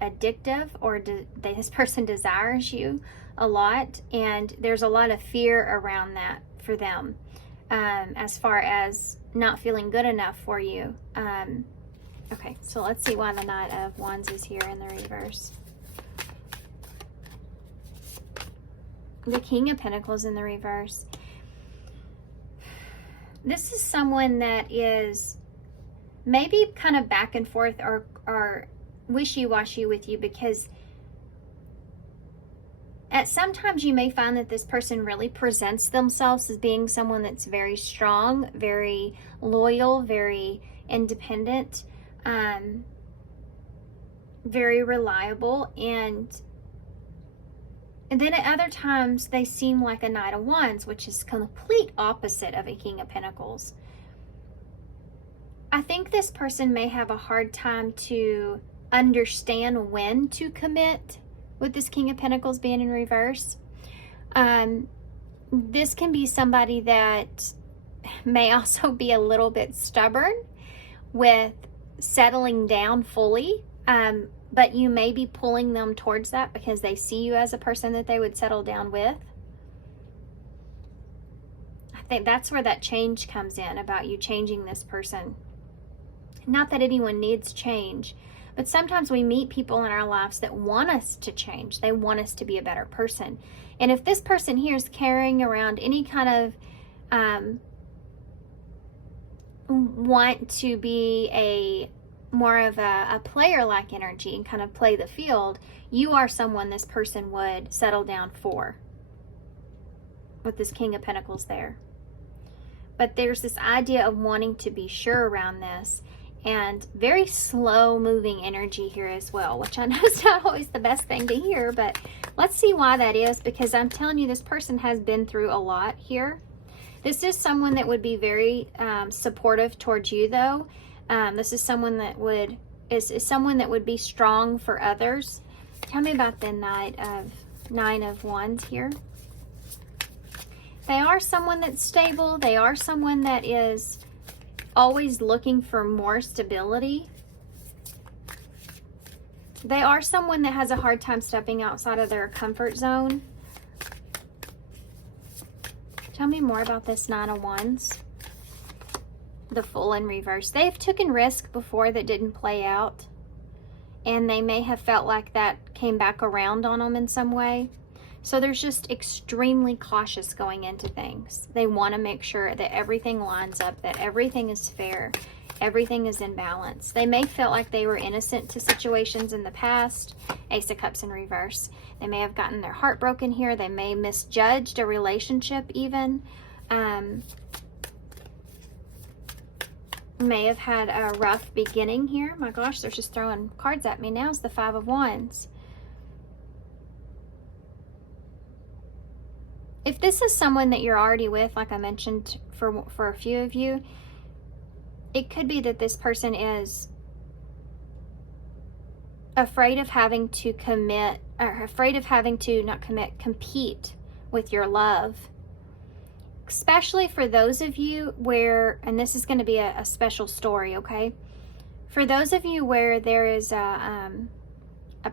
addictive, or this person desires you a lot, and there's a lot of fear around that for them, as far as not feeling good enough for you. Okay, so let's see why the Knight of Wands is here in the reverse. The King of Pentacles in the reverse. This is someone that is maybe kind of back and forth or wishy-washy with you, because at sometimes you may find that this person really presents themselves as being someone that's very strong, very loyal, very independent, very reliable, and then at other times they seem like a Knight of Wands, which is complete opposite of a King of Pentacles. I think this person may have a hard time to understand when to commit with this King of Pentacles being in reverse. This can be somebody that may also be a little bit stubborn with settling down fully, but you may be pulling them towards that because they see you as a person that they would settle down with. I think that's where that change comes in, about you changing this person. Not that anyone needs change, but sometimes we meet people in our lives that want us to change. They want us to be a better person. And if this person here is carrying around any kind of want to be more of a player-like energy and kind of play the field, you are someone this person would settle down for, with this King of Pentacles there. But there's this idea of wanting to be sure around this, and very slow moving energy here as well, which I know is not always the best thing to hear, but let's see why that is, because I'm telling you, this person has been through a lot here. This is someone that would be very supportive towards you, though. This is someone that is someone that would be strong for others. Tell me about the Nine of Wands here. They are someone that's stable. They are someone that is always looking for more stability. They are someone that has a hard time stepping outside of their comfort zone. Tell me more about this Nine of Wands. The Fool in reverse. They've taken risk before that didn't play out, and they may have felt like that came back around on them in some way. So they're just extremely cautious going into things. They want to make sure that everything lines up, that everything is fair, everything is in balance. They may feel like they were innocent to situations in the past. Ace of Cups in reverse. They may have gotten their heart broken here. They may misjudged a relationship even. May have had a rough beginning here. My gosh, they're just throwing cards at me now. It's the Five of Wands. If this is someone that you're already with, like I mentioned for a few of you, it could be that this person is afraid of having to commit, or afraid of having to not commit, compete with your love. Especially for those of you where, and this is going to be a special story, okay? For those of you where there is a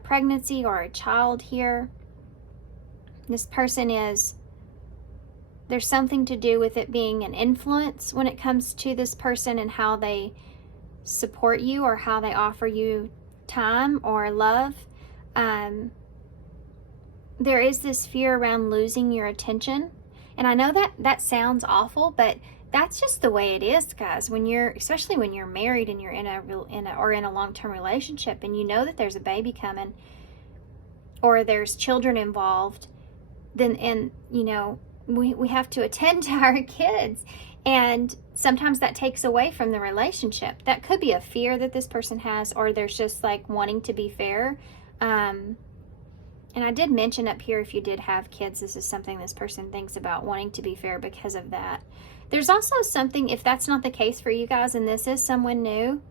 pregnancy or a child here, this person is, there's something to do with it being an influence when it comes to this person and how they support you or how they offer you time or love. There is this fear around losing your attention. And I know that sounds awful, but that's just the way it is, guys. When you're, especially when you're married and you're in a long-term relationship, and you know that there's a baby coming or there's children involved, then, and you know, we have to attend to our kids, and sometimes that takes away from the relationship. That could be a fear that this person has, or there's just like wanting to be fair. And I did mention up here, if you did have kids, this is something this person thinks about, wanting to be fair because of that. There's also something, if that's not the case for you guys, and this is someone new,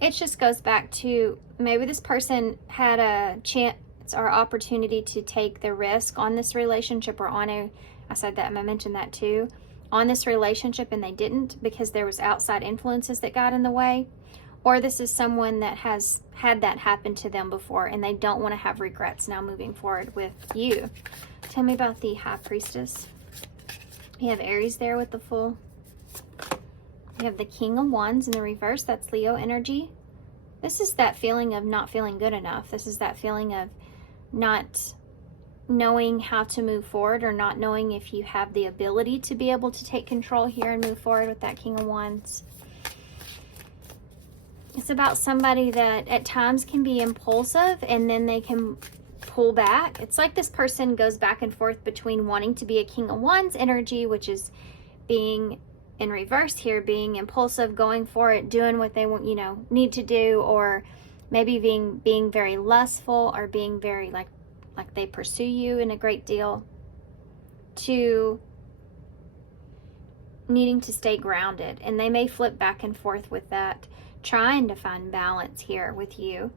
it just goes back to maybe this person had a chance or opportunity to take the risk on this relationship, or on a, I said that, I mentioned that too, on this relationship, and they didn't because there was outside influences that got in the way. Or this is someone that has had that happen to them before and they don't want to have regrets now moving forward with you. Tell me about the High Priestess. You have Aries there with the Fool. You have the King of Wands in the reverse. That's Leo energy. This is that feeling of not feeling good enough. This is that feeling of not knowing how to move forward, or not knowing if you have the ability to be able to take control here and move forward with that King of Wands. It's about somebody that at times can be impulsive and then they can pull back. It's like this person goes back and forth between wanting to be a King of Wands energy, which is being in reverse here, being impulsive, going for it, doing what they want, you know, need to do, or maybe being very lustful, or being very like they pursue you in a great deal, to needing to stay grounded. And they may flip back and forth with that, trying to find balance here with you.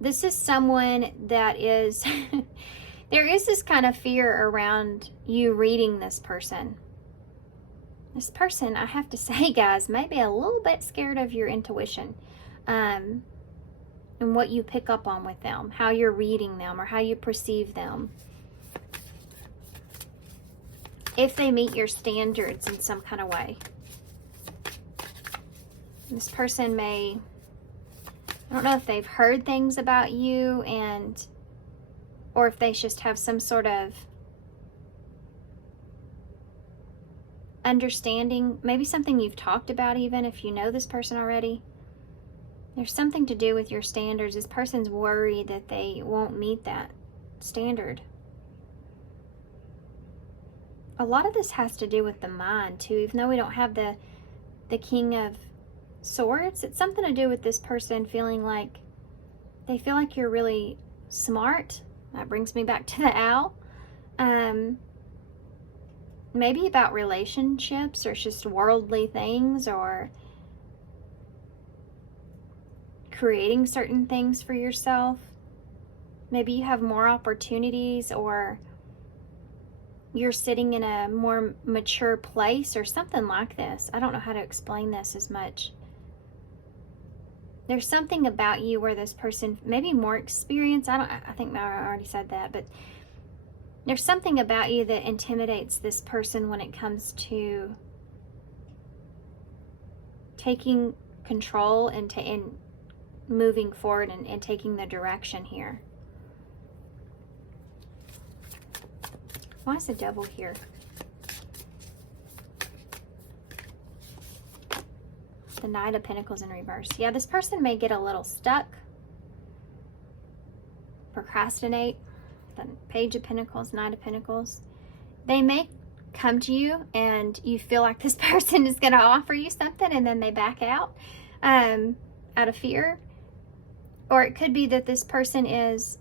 This is someone that is there is this kind of fear around you reading this person. This person, I have to say, guys, may be a little bit scared of your intuition, and what you pick up on with them, how you're reading them, or how you perceive them. If they meet your standards in some kind of way. This person may, I don't know if they've heard things about you, or if they just have some sort of understanding, maybe something you've talked about, even if you know this person already. There's something to do with your standards. This person's worried that they won't meet that standard. A lot of this has to do with the mind too, even though we don't have the King of Swords. It's something to do with this person feeling like they feel like you're really smart. That brings me back to the owl. Maybe about relationships, or just worldly things, or creating certain things for yourself. Maybe you have more opportunities, or you're sitting in a more mature place, or something like this. I don't know how to explain this as much. There's something about you where this person, maybe more experience. I think I already said that, but there's something about you that intimidates this person when it comes to taking control and moving forward and taking the direction here. Why is the Devil here? The Knight of Pentacles in reverse. Yeah, this person may get a little stuck, procrastinate. The Page of Pentacles, Knight of Pentacles. They may come to you and you feel like this person is going to offer you something, and then they back out of fear. Or it could be that this person is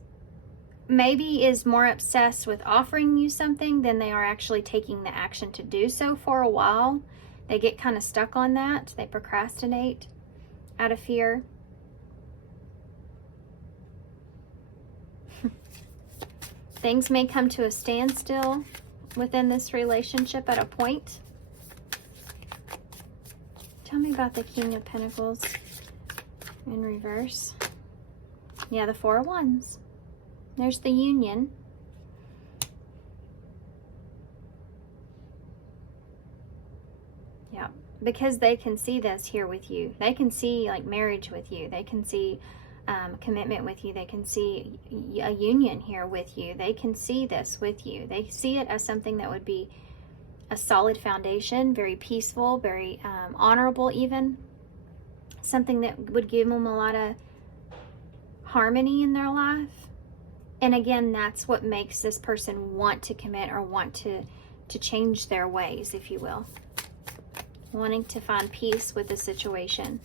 more obsessed with offering you something than they are actually taking the action to do so for a while. They get kind of stuck on that. They procrastinate out of fear. Things may come to a standstill within this relationship at a point. Tell me about the King of Pentacles in reverse. Yeah, the Four of Wands. There's the union. Yeah, because they can see this here with you. They can see like marriage with you. They can see commitment with you. They can see a union here with you. They can see this with you. They see it as something that would be a solid foundation, very peaceful, very honorable even. Something that would give them a lot of harmony in their life. And again, that's what makes this person want to commit, or want to change their ways, if you will. Wanting to find peace with the situation.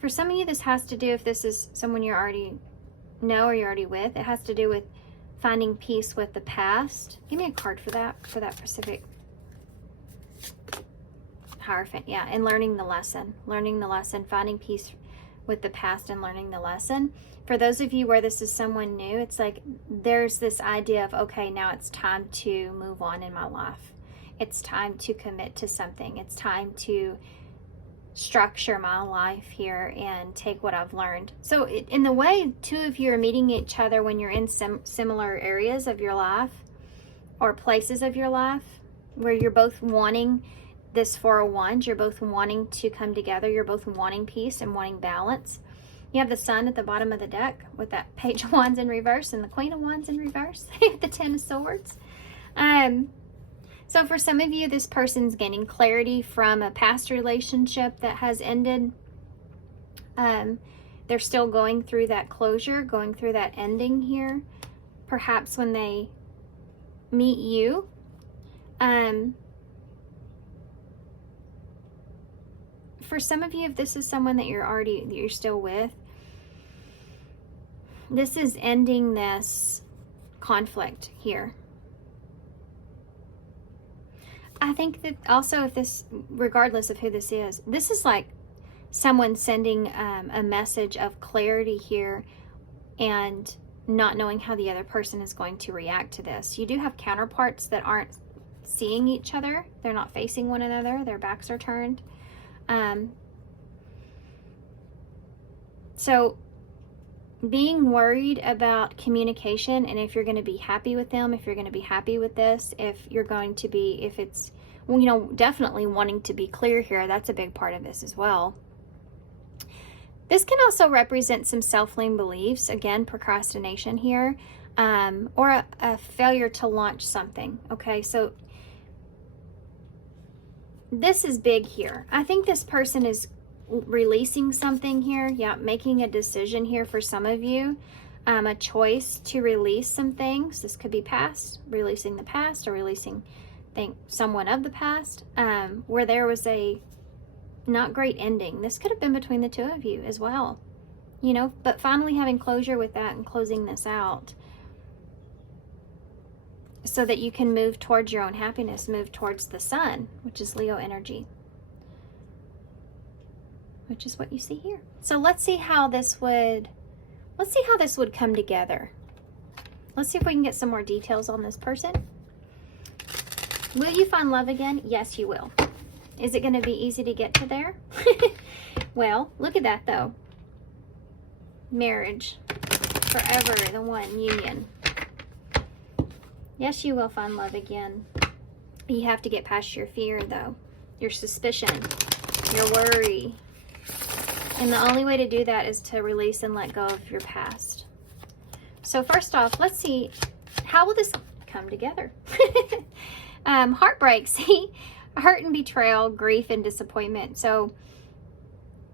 For some of you, this has to do, if this is someone you already know or you're already with, it has to do with finding peace with the past. Give me a card for that specific. Hierophant, yeah, and learning the lesson, finding peace with the past and learning the lesson. For those of you where this is someone new, it's like there's this idea of, okay, now it's time to move on in my life. It's time to commit to something. It's time to structure my life here and take what I've learned. So in the way, two of you are meeting each other when you're in similar areas of your life or places of your life where you're both wanting this Four of Wands, you're both wanting to come together, you're both wanting peace and wanting balance. You have the Sun at the bottom of the deck with that Page of Wands in reverse and the Queen of Wands in reverse, the Ten of Swords. So for some of you, this person's gaining clarity from a past relationship that has ended. They're still going through that closure, going through that ending here. Perhaps when they meet you, for some of you, if this is someone that you're still with, this is ending this conflict here. I think that also, if this, regardless of who this is like someone sending a message of clarity here and not knowing how the other person is going to react to this. You do have counterparts that aren't seeing each other. They're not facing one another. Their backs are turned. So being worried about communication and if you're going to be happy with them, if you're going to be happy with this, if it's, well, you know, definitely wanting to be clear here. That's a big part of this as well. This can also represent some self-limiting beliefs. Again, procrastination here, or a failure to launch something. Okay, so this is big here. I think this person is releasing something here. Yeah, making a decision here for some of you. A choice to release some things. This could be past, releasing the past, or releasing someone of the past, where there was a not great ending. This could have been between the two of you as well, you know, but finally having closure with that and closing this out so that you can move towards your own happiness, move towards the Sun, which is Leo energy, which is what you see here. So let's see how this would come together. Let's see if we can get some more details on this person. Will you find love again? Yes, you will. Is it going to be easy to get to there? Well, look at that though. Marriage. Forever, the one, union. Yes, you will find love again. You have to get past your fear though. Your suspicion. Your worry. And the only way to do that is to release and let go of your past. So first off, let's see, how will this come together? Heartbreak, see? Hurt and betrayal, grief and disappointment. So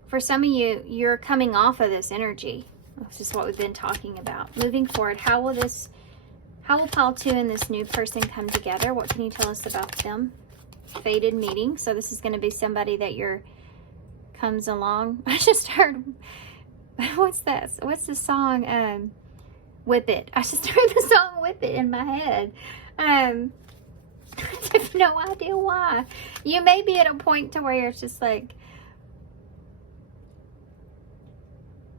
for some of you, you're coming off of this energy. This is what we've been talking about. Moving forward, how will Pile 2 and this new person come together? What can you tell us about them? Fated meeting. So this is going to be somebody that comes along. I just heard, what's that? What's the song? Whip It. I just heard the song Whip It in my head. I have no idea why. You may be at a point to where it's just like,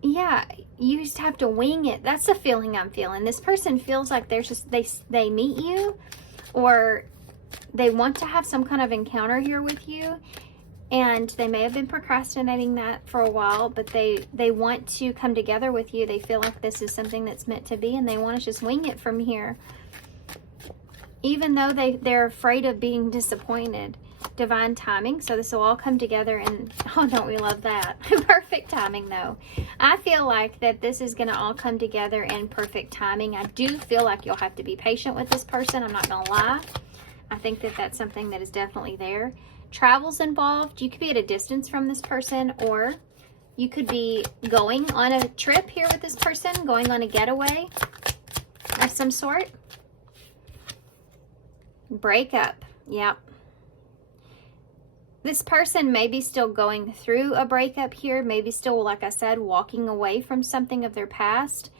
yeah, you just have to wing it. That's the feeling I'm feeling. This person feels like there's just, they meet you, or they want to have some kind of encounter here with you, and they may have been procrastinating that for a while, but they want to come together with you. They feel like this is something that's meant to be, and they want to just wing it from here. Even though they're afraid of being disappointed. Divine timing. So this will all come together, and oh, don't we love that? Perfect timing though. I feel like that this is going to all come together in perfect timing. I do feel like you'll have to be patient with this person. I'm not going to lie. I think that that's something that is definitely there. Travel's involved. You could be at a distance from this person, or you could be going on a trip here with this person, going on a getaway of some sort. Breakup. Yep. This person may be still going through a breakup here, maybe still, like I said, walking away from something of their past,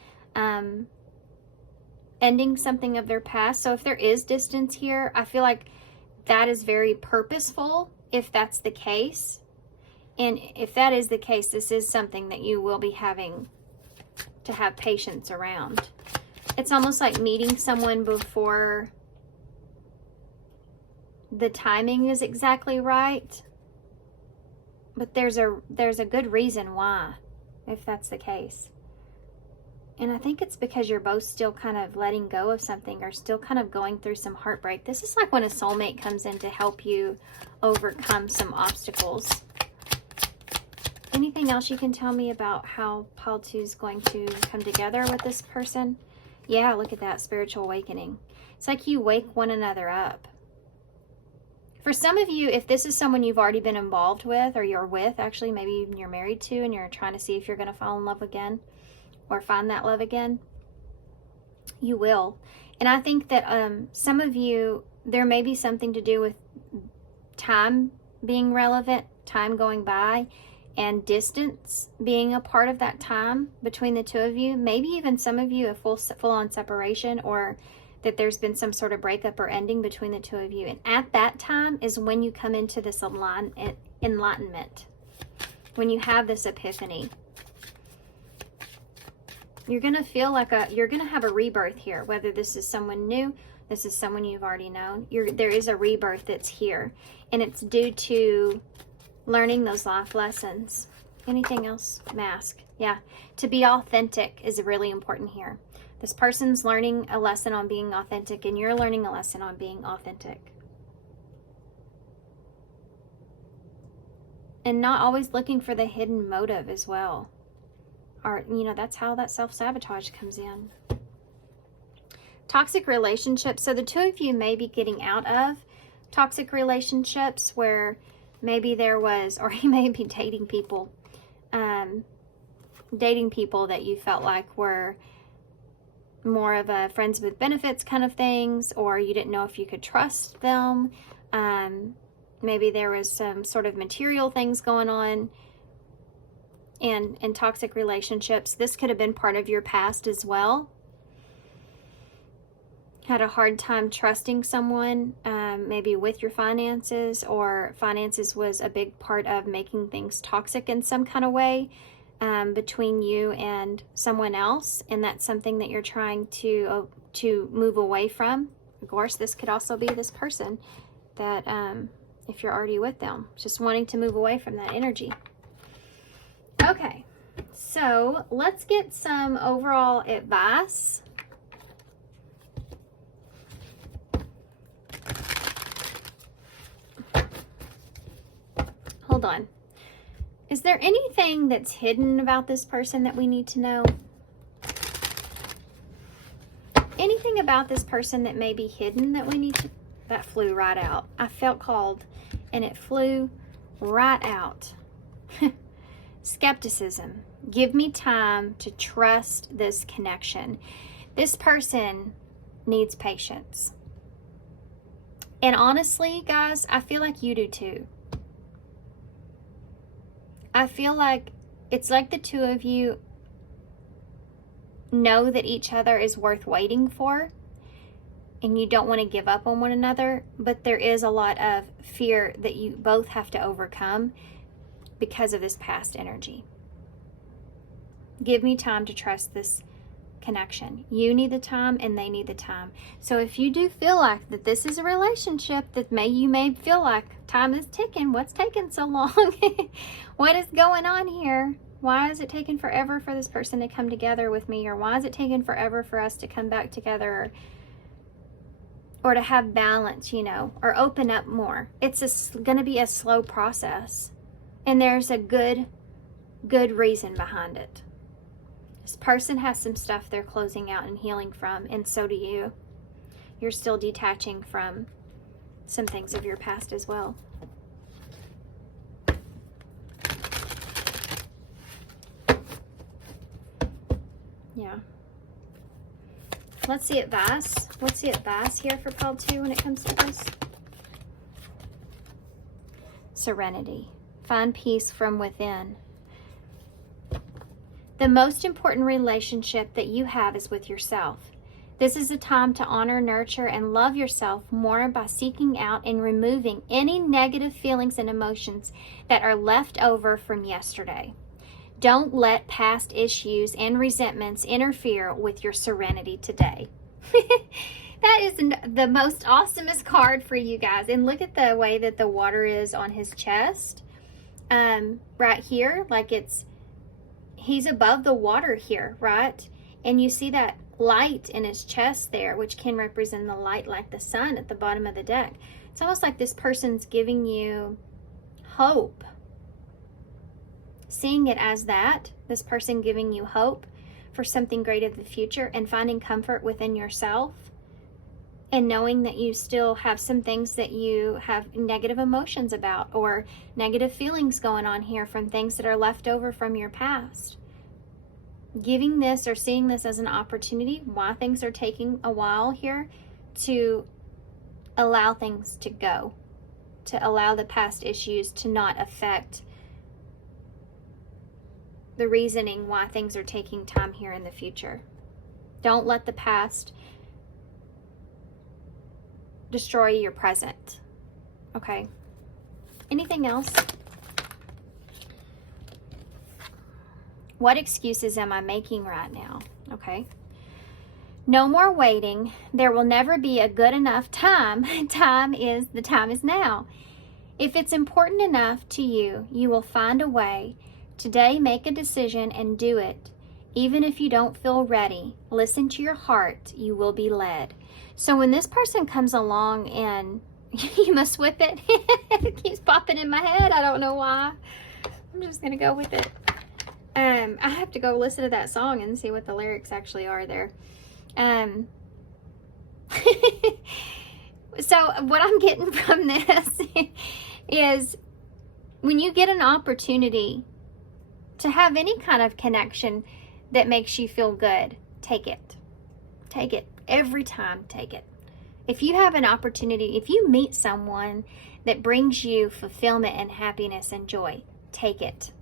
ending something of their past. So if there is distance here, I feel like that is very purposeful if that's the case. And if that is the case, this is something that you will be having to have patience around. It's almost like meeting someone before the timing is exactly right. But there's a good reason why, if that's the case. And I think it's because you're both still kind of letting go of something, or still kind of going through some heartbreak. This is like when a soulmate comes in to help you overcome some obstacles. Anything else you can tell me about how Pile 2 is going to come together with this person? Yeah, look at that, spiritual awakening. It's like you wake one another up. For some of you, if this is someone you've already been involved with, or you're with, actually, maybe even you're married to, and you're trying to see if you're going to fall in love again, or find that love again, you will. And I think that some of you, there may be something to do with time being relevant, time going by, and distance being a part of that time between the two of you. Maybe even some of you a full-on separation, or that there's been some sort of breakup or ending between the two of you. And at that time is when you come into this enlightenment, when you have this epiphany. You're going to feel like you're going to have a rebirth here, whether this is someone new, this is someone you've already known. There is a rebirth that's here, and it's due to learning those life lessons. Anything else? Mask. Yeah. To be authentic is really important here. This person's learning a lesson on being authentic, and you're learning a lesson on being authentic. And not always looking for the hidden motive as well. Or, that's how that self-sabotage comes in. Toxic relationships. So the two of you may be getting out of toxic relationships where maybe there was, or you may be dating people that you felt like were more of a friends with benefits kind of things, or you didn't know if you could trust them. Maybe there was some sort of material things going on in toxic relationships. This could have been part of your past as well. Had a hard time trusting someone, maybe with your finances, or finances was a big part of making things toxic in some kind of way between you and someone else, and that's something that you're trying to move away from. Of course, this could also be this person that if you're already with them, just wanting to move away from that energy. Okay, so let's get some overall advice. Hold on. Is there anything that's hidden about this person that we need to know? Anything about this person that may be hidden that we need to... That flew right out. I felt called, and it flew right out. Skepticism. Give me time to trust this connection. This person needs patience. And honestly, guys, I feel like you do too. I feel like it's like the two of you know that each other is worth waiting for, and you don't want to give up on one another, but there is a lot of fear that you both have to overcome because of this past energy. Give me time to trust this connection. You need the time, and they need the time. So if you do feel like that this is a relationship that you may feel like time is ticking, what's taking so long? What is going on here? Why is it taking forever for this person to come together with me? Or why is it taking forever for us to come back together? Or to have balance, or open up more. It's going to be a slow process. And there's a good reason behind it. This person has some stuff they're closing out and healing from, and so do you. You're still detaching from some things of your past as well. Yeah. Let's see advice. What's the advice here for Pile 2 when it comes to this? Serenity. Find peace from within. The most important relationship that you have is with yourself. This is a time to honor, nurture, and love yourself more by seeking out and removing any negative feelings and emotions that are left over from yesterday. Don't let past issues and resentments interfere with your serenity today. That is the most awesomest card for you guys. And look at the way that the water is on his chest. Right here, like he's above the water here, right? And you see that light in his chest there, which can represent the light like the sun at the bottom of the deck. It's almost like this person's giving you hope. Seeing it as that, this person giving you hope for something great in the future and finding comfort within yourself and knowing that you still have some things that you have negative emotions about or negative feelings going on here from things that are left over from your past. Giving this or seeing this as an opportunity, why things are taking a while here, to allow things to go, to allow the past issues to not affect the reasoning why things are taking time here in the future. Don't let the past destroy your present. Okay. Anything else? What excuses am I making right now? Okay. No more waiting. There will never be a good enough time. The time is now. If it's important enough to you, you will find a way. Today, make a decision and do it. Even if you don't feel ready, listen to your heart. You will be led. So when this person comes along and you must whip it, it keeps popping in my head. I don't know why. I'm just going to go with it. I have to go listen to that song and see what the lyrics actually are there. So what I'm getting from this is when you get an opportunity to have any kind of connection that makes you feel good, take it. Take it. Every time, take it. If you have an opportunity, if you meet someone that brings you fulfillment and happiness and joy, take it.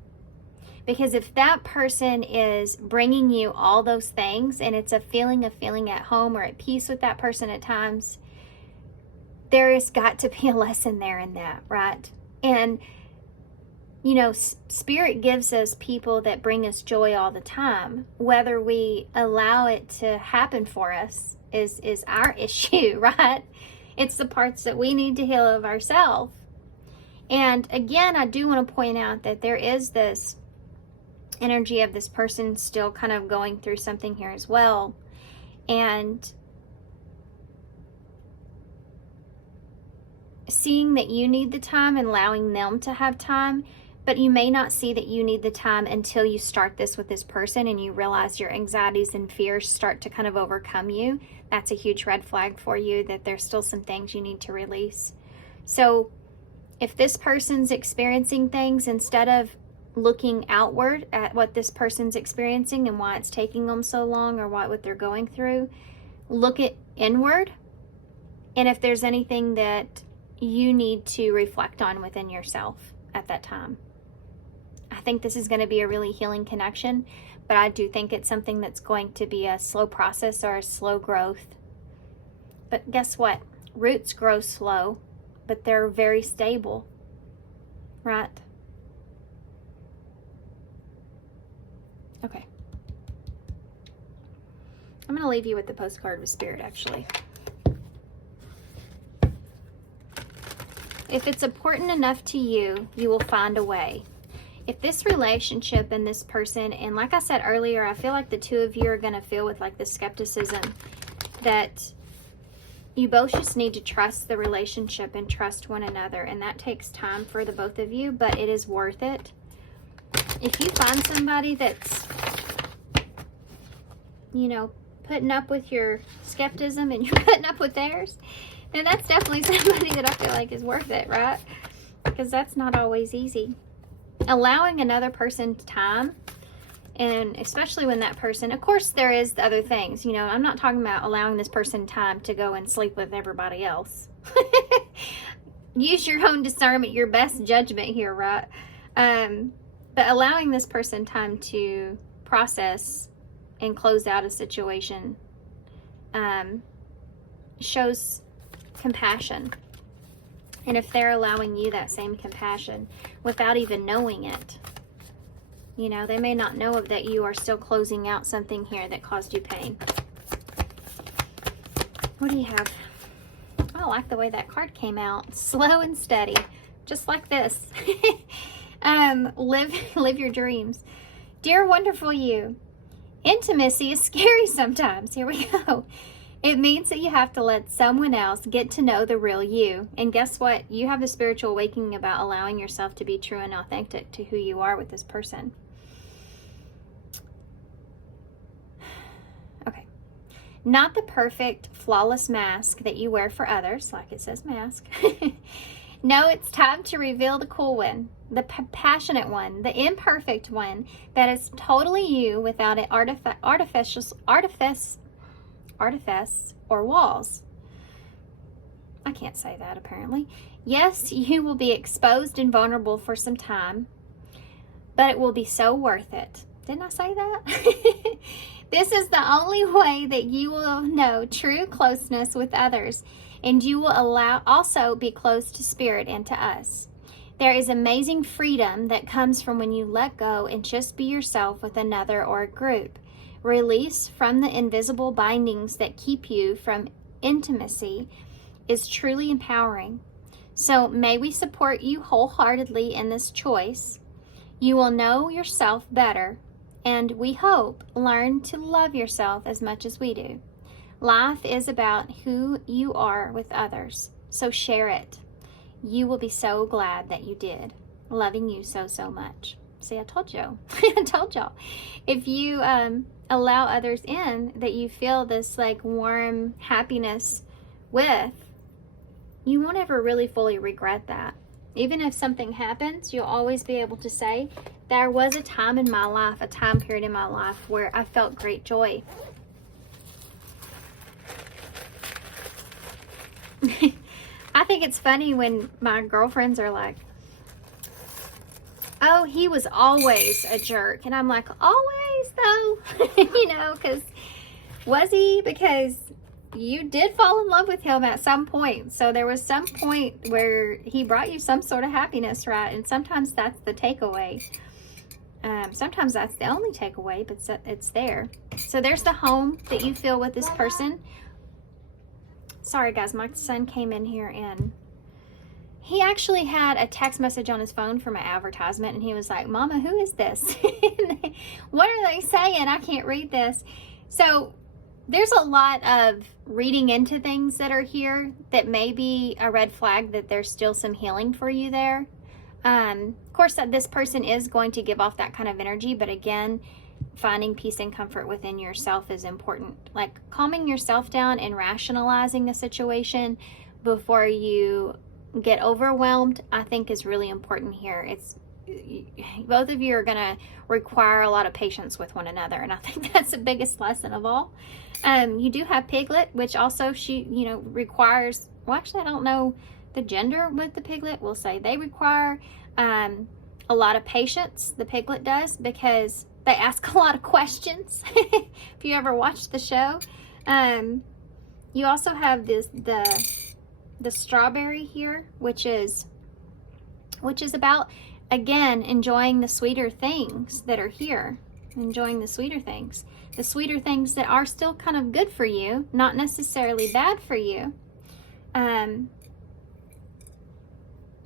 Because if that person is bringing you all those things and it's a feeling of feeling at home or at peace with that person at times, there has got to be a lesson there in that, right? And, you know, Spirit gives us people that bring us joy all the time. Whether we allow it to happen for us is our issue, right? It's the parts that we need to heal of ourselves. And again, I do want to point out that there is this energy of this person still kind of going through something here as well. And seeing that you need the time and allowing them to have time, but you may not see that you need the time until you start this with this person and you realize your anxieties and fears start to kind of overcome you. That's a huge red flag for you, that there's still some things you need to release. So if this person's experiencing things, instead of looking outward at what this person's experiencing and why it's taking them so long or what they're going through, look at inward. And if there's anything that you need to reflect on within yourself at that time. I think this is going to be a really healing connection, but I do think it's something that's going to be a slow process or a slow growth. But guess what? Roots grow slow, but they're very stable, right? Okay. I'm going to leave you with the postcard with Spirit, actually. If it's important enough to you, you will find a way. If this relationship and this person, and like I said earlier, I feel like the two of you are going to feel with like the skepticism that you both just need to trust the relationship and trust one another. And that takes time for the both of you, but it is worth it. If you find somebody that's, you know, putting up with your skepticism and you're putting up with theirs, then that's definitely somebody that I feel like is worth it, right? Because that's not always easy. Allowing another person time, and especially when that person, of course there is other things, you know, I'm not talking about allowing this person time to go and sleep with everybody else. Use your own discernment, your best judgment here, right? But allowing this person time to process and close out a situation shows compassion. And if they're allowing you that same compassion without even knowing it, you know, they may not know that you are still closing out something here that caused you pain. What do you have? I like the way that card came out. Slow and steady, just like this. Live your dreams. Dear wonderful you, intimacy is scary sometimes. Here we go. It means that you have to let someone else get to know the real you. And guess what? You have the spiritual awakening about allowing yourself to be true and authentic to who you are with this person. Okay. Not the perfect, flawless mask that you wear for others, like it says mask. No, it's time to reveal the cool one, the passionate one, the imperfect one that is totally you without an artifice or walls. I can't say that apparently. Yes, you will be exposed and vulnerable for some time, but it will be so worth it. Didn't I say that? This is the only way that you will know true closeness with others, and you will also be close to spirit and to us. There is amazing freedom that comes from when you let go and just be yourself with another or a group. Release from the invisible bindings that keep you from intimacy is truly empowering. So may we support you wholeheartedly in this choice. You will know yourself better, and we hope learn to love yourself as much as we do. Life is about who you are with others, so share it. You will be so glad that you did. Loving you so, so much. See, I told you. I told y'all. If you allow others in that you feel this like warm happiness with, you won't ever really fully regret that. Even if something happens, you'll always be able to say, there was a time in my life, a time period in my life where I felt great joy. I think it's funny when my girlfriends are like, oh, he was always a jerk. And I'm like, always though? You know, because was he? Because you did fall in love with him at some point. So there was some point where he brought you some sort of happiness, right? And sometimes that's the takeaway. Sometimes that's the only takeaway, but it's there. So there's the home that you feel with this person. Sorry guys, my son came in here and he actually had a text message on his phone from an advertisement, and he was like, Mama, who is this? What are they saying? I can't read this. So there's a lot of reading into things that are here that may be a red flag that there's still some healing for you there. Of course, that this person is going to give off that kind of energy, but again, finding peace and comfort within yourself is important. Like calming yourself down and rationalizing the situation before you get overwhelmed, I think is really important here. It's both of you are going to require a lot of patience with one another, and I think that's the biggest lesson of all. You do have Piglet, which also requires, well, actually I don't know the gender with the Piglet. We'll say they require a lot of patience, the Piglet does, because they ask a lot of questions. If you ever watched the show. You also have the strawberry here, which is about, again, enjoying the sweeter things that are here. Enjoying the sweeter things. The sweeter things that are still kind of good for you, not necessarily bad for you.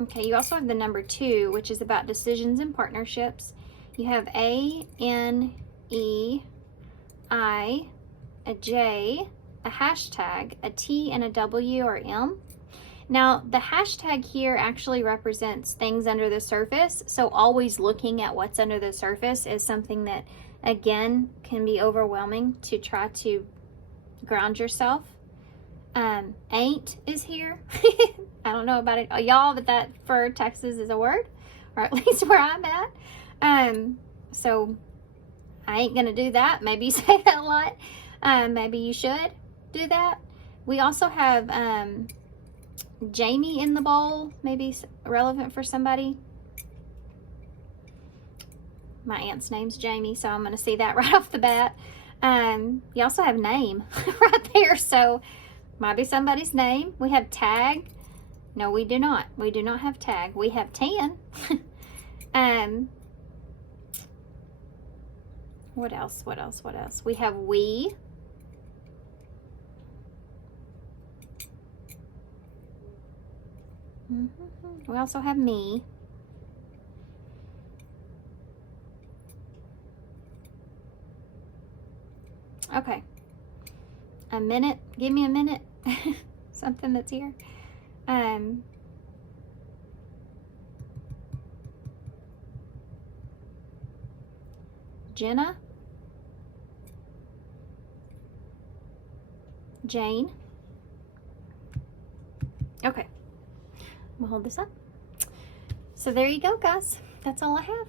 Okay, you also have the number 2, which is about decisions and partnerships. You have A, N, E, I, a J, a hashtag, a T, and a W or M. Now, the hashtag here actually represents things under the surface, so always looking at what's under the surface is something that, again, can be overwhelming to try to ground yourself. Ain't is here. I don't know about it, y'all, but that for Texas is a word, or at least where I'm at. So I ain't gonna do that. Maybe you say that a lot. Maybe you should do that. We also have Jamie in the bowl, maybe relevant for somebody. My aunt's name's Jamie, so I'm gonna see that right off the bat. You also have name right there, so might be somebody's name. We have tag. No, we do not. We do not have tag. We have tan. What else? What else? What else? We have we. We also have me. Okay. A minute. Give me a minute. Something that's here. Jenna. Jane. Okay. We'll hold this up. So there you go, guys. That's all I have.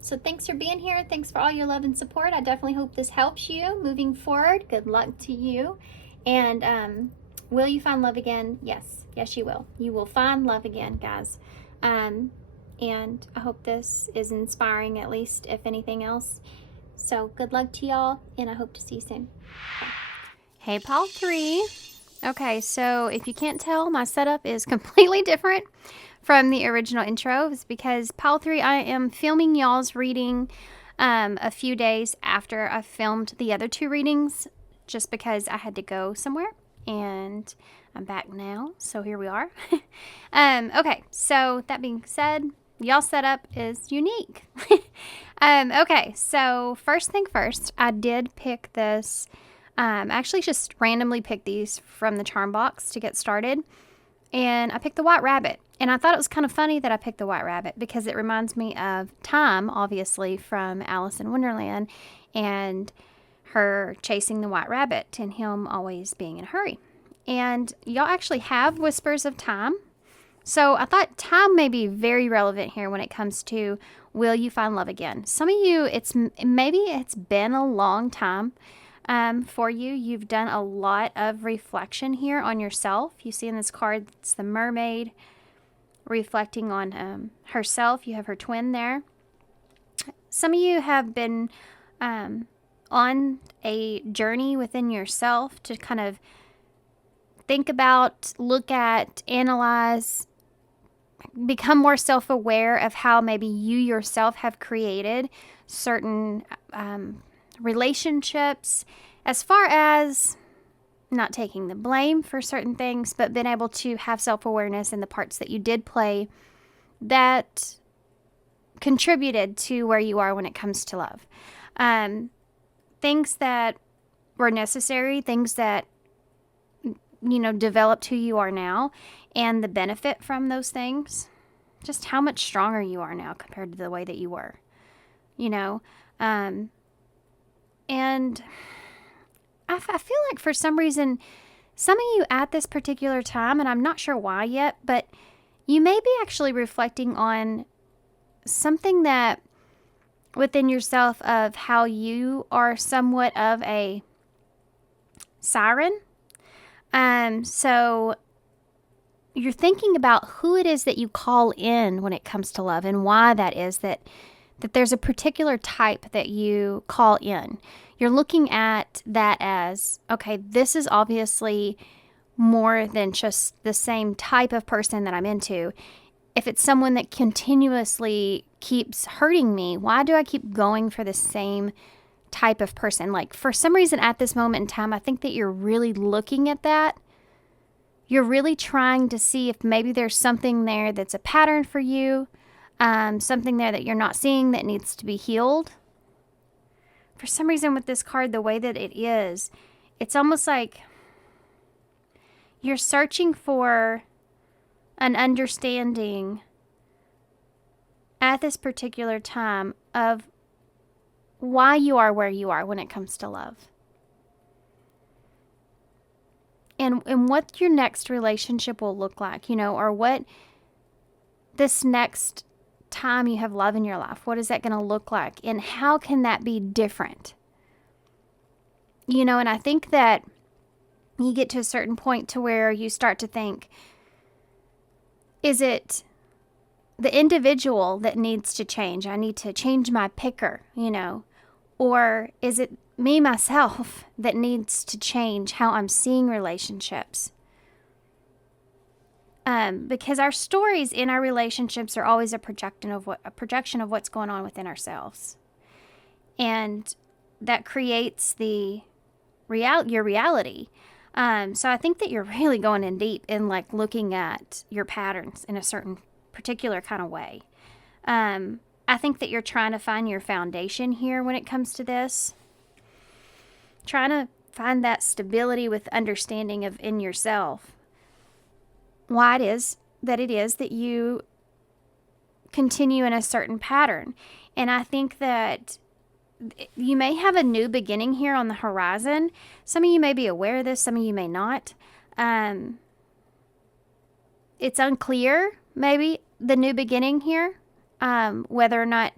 So thanks for being here. Thanks for all your love and support. I definitely hope this helps you moving forward. Good luck to you. And will you find love again? Yes. Yes, you will. You will find love again, guys. And I hope this is inspiring, at least, if anything else. So good luck to y'all, and I hope to see you soon. Bye. Hey, Paul 3. Okay, so if you can't tell, my setup is completely different from the original intro. It's because Paul 3, I am filming y'all's reading a few days after I filmed the other 2 readings, just because I had to go somewhere, and I'm back now, so here we are. Okay, so that being said, y'all's setup is unique. Okay, so first thing first, I did pick this. I actually just randomly picked these from the charm box to get started, and I picked the white rabbit. And I thought it was kind of funny that I picked the white rabbit because it reminds me of Time, obviously, from Alice in Wonderland, and her chasing the white rabbit and him always being in a hurry. And y'all actually have Whispers of Time. So I thought time may be very relevant here when it comes to will you find love again. Some of you, maybe it's been a long time for you. You've done a lot of reflection here on yourself. You see in this card, it's the mermaid reflecting on herself. You have her twin there. Some of you have been on a journey within yourself to kind of think about, look at, analyze, become more self-aware of how maybe you yourself have created certain relationships, as far as not taking the blame for certain things, but been able to have self-awareness in the parts that you did play that contributed to where you are when it comes to love. Things that were necessary, things that, you know, developed who you are now, and the benefit from those things, just how much stronger you are now compared to the way that you were, you know. And I feel like for some reason, some of you at this particular time, and I'm not sure why yet, but you may be actually reflecting on something that within yourself of how you are somewhat of a siren. So you're thinking about who it is that you call in when it comes to love, and why that is that there's a particular type that you call in. You're looking at that as, okay, this is obviously more than just the same type of person that I'm into. If it's someone that continuously keeps hurting me, why do I keep going for the same type of person? Like, for some reason at this moment in time, I think that you're really looking at that. You're really trying to see if maybe there's something there that's a pattern for you, something there that you're not seeing that needs to be healed. For some reason with this card, the way that it is, it's almost like you're searching for an understanding at this particular time of why you are where you are when it comes to love. And what your next relationship will look like, you know, or what this next time you have love in your life, what is that going to look like? And how can that be different? You know, and I think that you get to a certain point to where you start to think, is it the individual that needs to change? I need to change my picker, you know, or is it me myself that needs to change how I'm seeing relationships. Because our stories in our relationships are always a projection of what's going on within ourselves. And that creates your reality. So I think that you're really going in deep in like looking at your patterns in a certain particular kind of way. I think that you're trying to find your foundation here when it comes to this. Trying to find that stability with understanding in yourself. Why it is that you continue in a certain pattern. And I think that you may have a new beginning here on the horizon. Some of you may be aware of this, some of you may not. It's unclear, maybe, the new beginning here, whether or not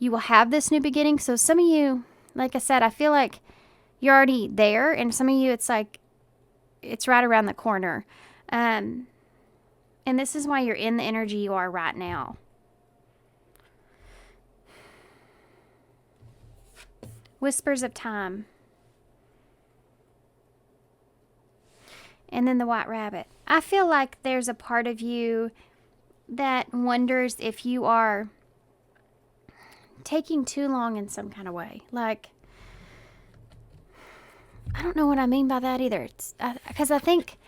you will have this new beginning. So some of you, like I said, I feel like you're already there, and some of you, it's like, it's right around the corner. And this is why you're in the energy you are right now. Whispers of time. And then the white rabbit. I feel like there's a part of you that wonders if you are taking too long in some kind of way. Like, I don't know what I mean by that either. Because I think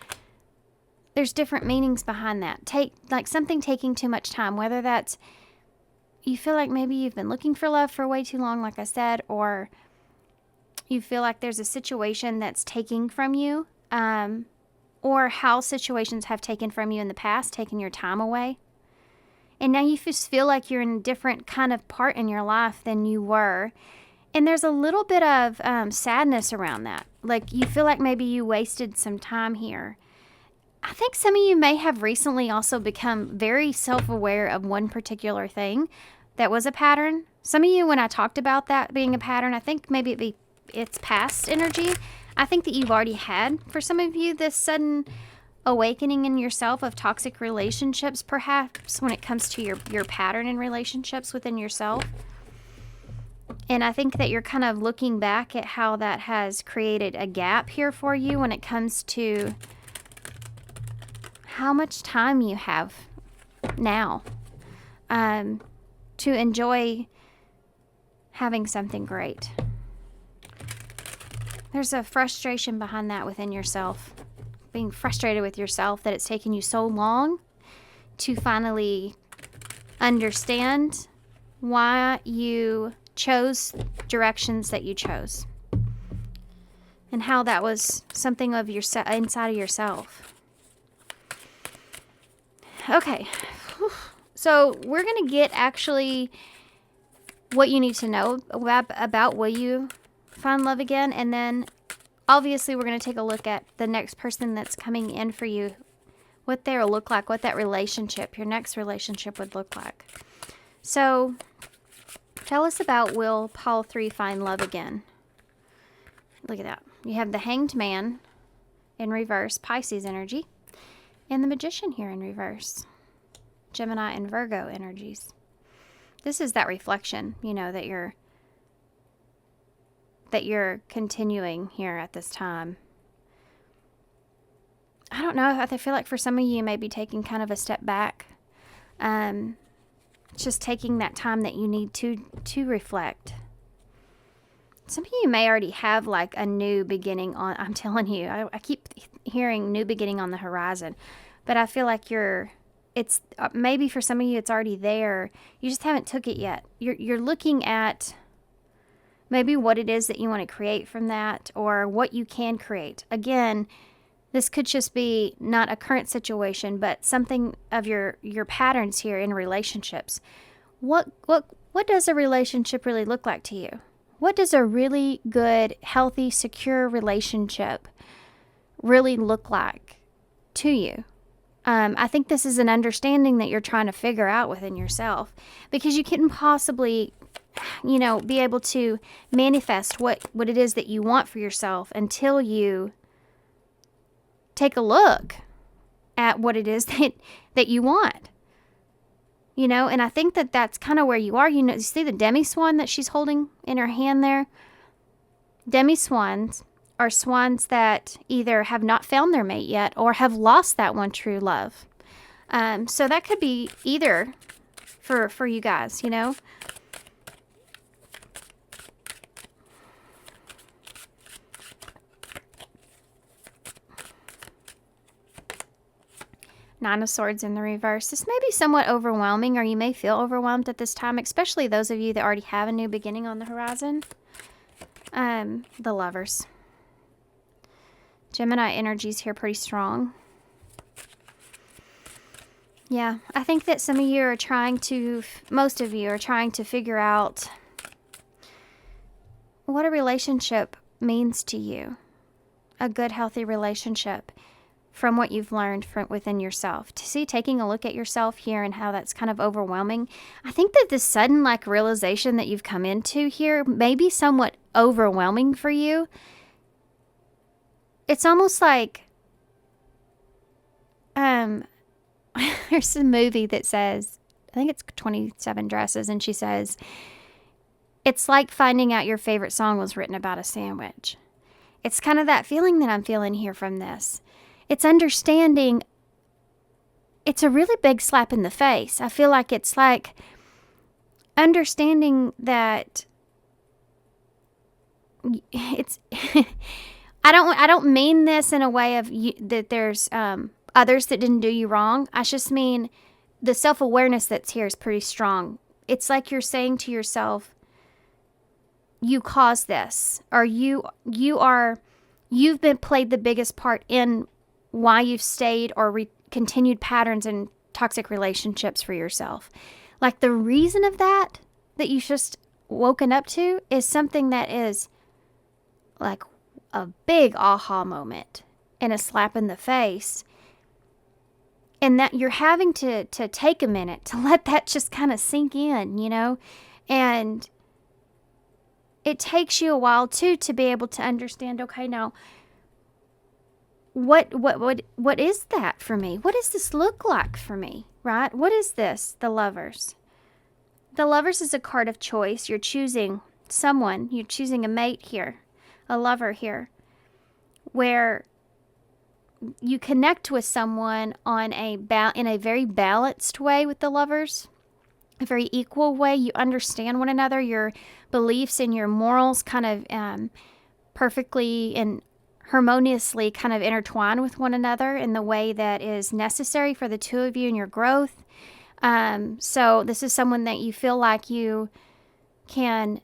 there's different meanings behind that. Like something taking too much time, whether that's you feel like maybe you've been looking for love for way too long, like I said, or you feel like there's a situation that's taking from you, or how situations have taken from you in the past, taken your time away. And now you just feel like you're in a different kind of part in your life than you were. And there's a little bit of sadness around that. Like you feel like maybe you wasted some time here. I think some of you may have recently also become very self-aware of one particular thing that was a pattern. Some of you, when I talked about that being a pattern, I think maybe it's past energy. I think that you've already had, for some of you, this sudden awakening in yourself of toxic relationships, perhaps, when it comes to your pattern in relationships within yourself. And I think that you're kind of looking back at how that has created a gap here for you when it comes to how much time you have now to enjoy having something great. There's a frustration behind that within yourself. Being frustrated with yourself that it's taken you so long to finally understand why you chose directions that you chose. And how that was something of your inside of yourself. Okay. So we're going to get actually what you need to know about will you find love again, and then obviously we're going to take a look at the next person that's coming in for you, what they'll look like, what that relationship, your next relationship would look like. So tell us about will Paul 3 find love again? Look at that. You have the Hanged Man in reverse, Pisces energy, and the Magician here in reverse, Gemini and Virgo energies. This is that reflection, that you're continuing here at this time. I don't know. I feel like for some of you may be taking kind of a step back. Just taking that time that you need to reflect. Some of you may already have like a new beginning on. I'm telling you, I keep hearing new beginning on the horizon, but I feel like it's maybe for some of you it's already there. You just haven't took it yet. You're looking at maybe what it is that you want to create from that, or what you can create. Again, this could just be not a current situation, but something of your patterns here in relationships. What does a relationship really look like to you? What does a really good, healthy, secure relationship really look like to you? I think this is an understanding that you're trying to figure out within yourself, because you couldn't possibly be able to manifest what it is that you want for yourself until you take a look at what it is that you want. And I think that that's kind of where you are. You see the demi-swan that she's holding in her hand there? Demi-swans are swans that either have not found their mate yet or have lost that one true love. So that could be either for you guys, you know. Nine of Swords in the reverse. This may be somewhat overwhelming, or you may feel overwhelmed at this time, especially those of you that already have a new beginning on the horizon. The Lovers. Gemini energy's here pretty strong. Yeah, I think that some of you are trying to, most of you are trying to figure out what a relationship means to you. A good, healthy relationship from what you've learned from within yourself. To see, taking a look at yourself here and how that's kind of overwhelming. I think that this sudden realization that you've come into here may be somewhat overwhelming for you. It's almost like, there's a movie that says, I think it's 27 Dresses, and she says, it's like finding out your favorite song was written about a sandwich. It's kind of that feeling that I'm feeling here from this. It's understanding, it's a really big slap in the face. I feel like it's like understanding that it's, I don't mean this in a way of that there's others that didn't do you wrong. I just mean the self-awareness that's here is pretty strong. It's like you're saying to yourself, you caused this, or you've been played the biggest part in why you've stayed or continued patterns in toxic relationships for yourself. Like the reason of that you've just woken up to is something that is like a big aha moment and a slap in the face. And that you're having to take a minute to let that just kind of sink in, you know? And it takes you a while too to be able to understand, okay, now what is that for me? What does this look like for me? Right? What is this? The Lovers. The Lovers is a card of choice. You're choosing someone. You're choosing a mate here, a lover here, where you connect with someone on in a very balanced way with the Lovers, a very equal way. You understand one another. Your beliefs and your morals kind of perfectly and harmoniously kind of intertwine with one another in the way that is necessary for the two of you and your growth. So this is someone that you feel like you can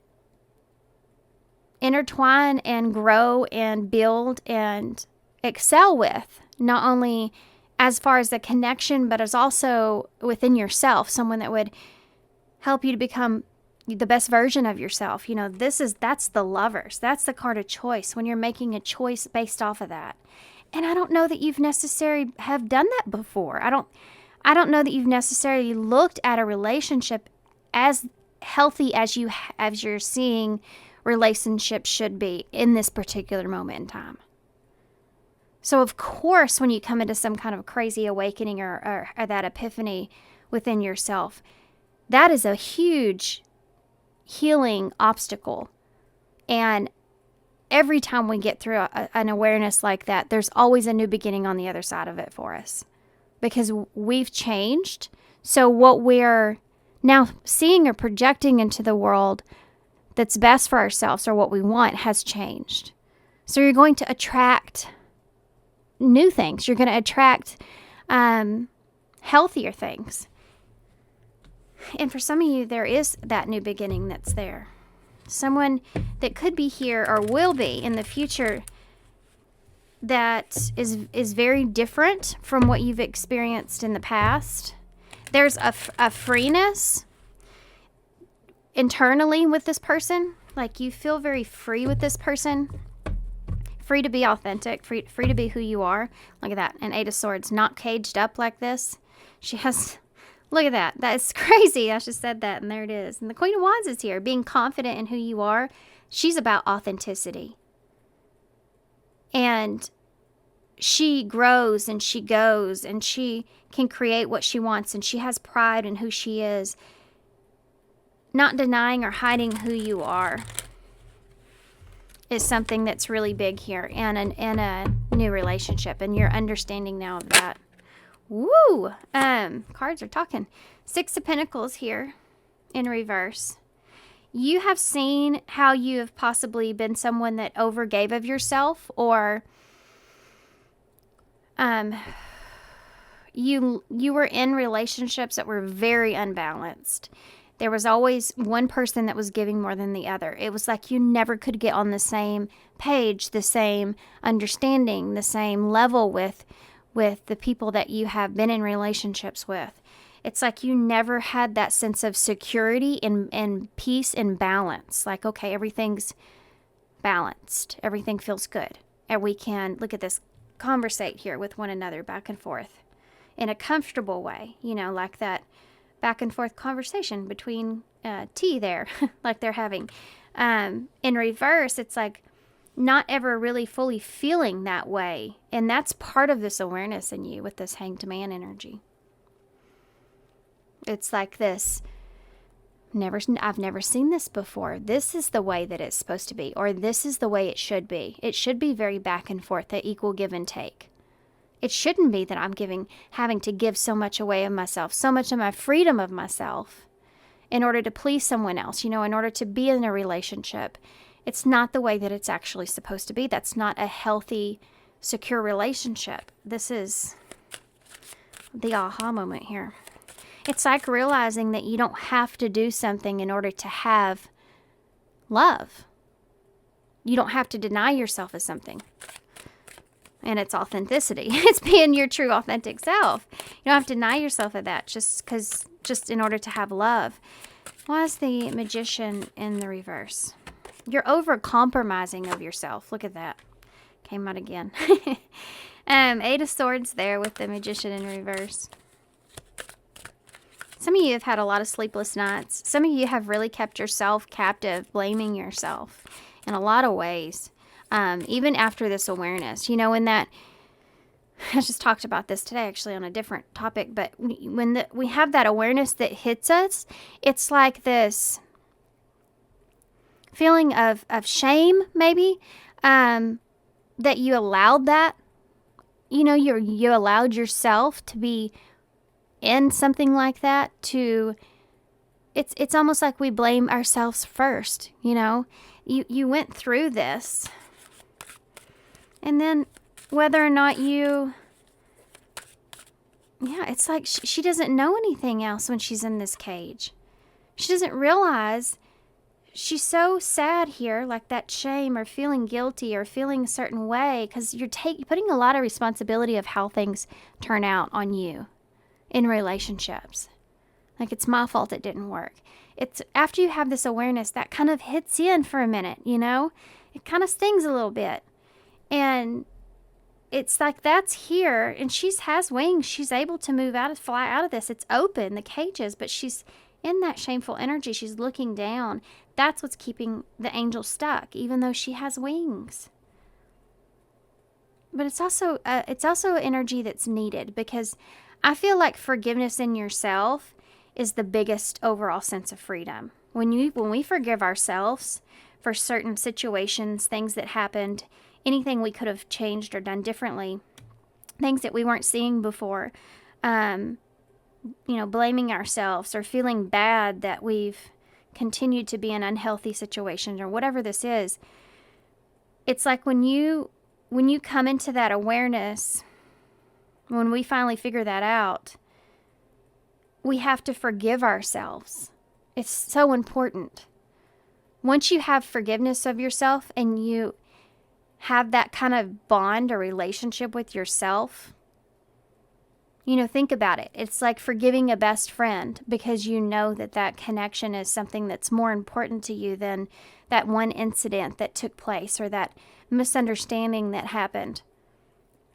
intertwine and grow and build and excel with, not only as far as the connection, but as also within yourself, someone that would help you to become the best version of yourself. You know, that's the Lovers. That's the card of choice when you're making a choice based off of that. And I don't know that you've necessarily have done that before. I don't know that you've necessarily looked at a relationship as healthy as you're seeing relationships should be in this particular moment in time. So of course, when you come into some kind of crazy awakening or that epiphany within yourself, that is a huge healing obstacle. And every time we get through an awareness like that, there's always a new beginning on the other side of it for us, because we've changed. So what we're now seeing or projecting into the world that's best for ourselves or what we want has changed. So you're going to attract new things. You're going to attract healthier things. And for some of you, there is that new beginning that's there. Someone that could be here or will be in the future that is very different from what you've experienced in the past. There's a freeness internally with this person. Like you feel very free with this person. Free to be authentic, free to be who you are. Look at that, an Eight of Swords, not caged up like this. She has, look at that. That's crazy. I just said that, and there it is. And the Queen of Wands is here, being confident in who you are. She's about authenticity. And she grows and she goes and she can create what she wants, and she has pride in who she is, not denying or hiding who you are. is something that's really big here, and a new relationship, and you're understanding now of that. Woo! Cards are talking. Six of Pentacles here in reverse. You have seen how you have possibly been someone that overgave of yourself, or you were in relationships that were very unbalanced. There was always one person that was giving more than the other. It was like you never could get on the same page, the same understanding, the same level with the people that you have been in relationships with. It's like you never had that sense of security and peace and balance. Like, okay, everything's balanced. Everything feels good. And we can, look at this, conversate here with one another back and forth in a comfortable way. You know, like that back and forth conversation between tea there, like they're having. In reverse, it's like not ever really fully feeling that way. And that's part of this awareness in you with this Hanged Man energy. It's like this, I've never seen this before. This is the way that it's supposed to be, or this is the way it should be. It should be very back and forth, the equal give and take. It shouldn't be that I'm having to give so much away of myself, so much of my freedom of myself in order to please someone else, you know, in order to be in a relationship. It's not the way that it's actually supposed to be. That's not a healthy, secure relationship. This is the aha moment here. It's like realizing that you don't have to do something in order to have love. You don't have to deny yourself of something. And it's authenticity. It's being your true authentic self. You don't have to deny yourself of that just in order to have love. Why is the Magician in the reverse? You're over compromising of yourself. Look at that. Came out again. Eight of Swords there with the Magician in reverse. Some of you have had a lot of sleepless nights. Some of you have really kept yourself captive, blaming yourself in a lot of ways. Even after this awareness, you know, in that, I just talked about this today actually on a different topic, but when we have that awareness that hits us, it's like this feeling of shame, maybe, that you allowed that, you know, you allowed yourself to be in something like that. It's almost like we blame ourselves first, you know. You went through this, and then whether or not it's like she doesn't know anything else when she's in this cage. She doesn't realize she's so sad here, like that shame or feeling guilty or feeling a certain way, because you're putting a lot of responsibility of how things turn out on you in relationships. Like, it's my fault it didn't work. It's after you have this awareness that kind of hits in for a minute, you know? It kind of stings a little bit. And it's like that's here, and she has wings. She's able to fly out of this. It's open, the cages, but she's in that shameful energy. She's looking down. That's what's keeping the angel stuck, even though she has wings. But it's also energy that's needed, because I feel like forgiveness in yourself is the biggest overall sense of freedom. When we forgive ourselves for certain situations, things that happened, anything we could have changed or done differently, things that we weren't seeing before, blaming ourselves or feeling bad that we've continued to be in unhealthy situations or whatever this is, it's like when you come into that awareness, when we finally figure that out, we have to forgive ourselves. It's so important. Once you have forgiveness of yourself and you have that kind of bond or relationship with yourself, think about it. It's like forgiving a best friend, because you know that connection is something that's more important to you than that one incident that took place or that misunderstanding that happened,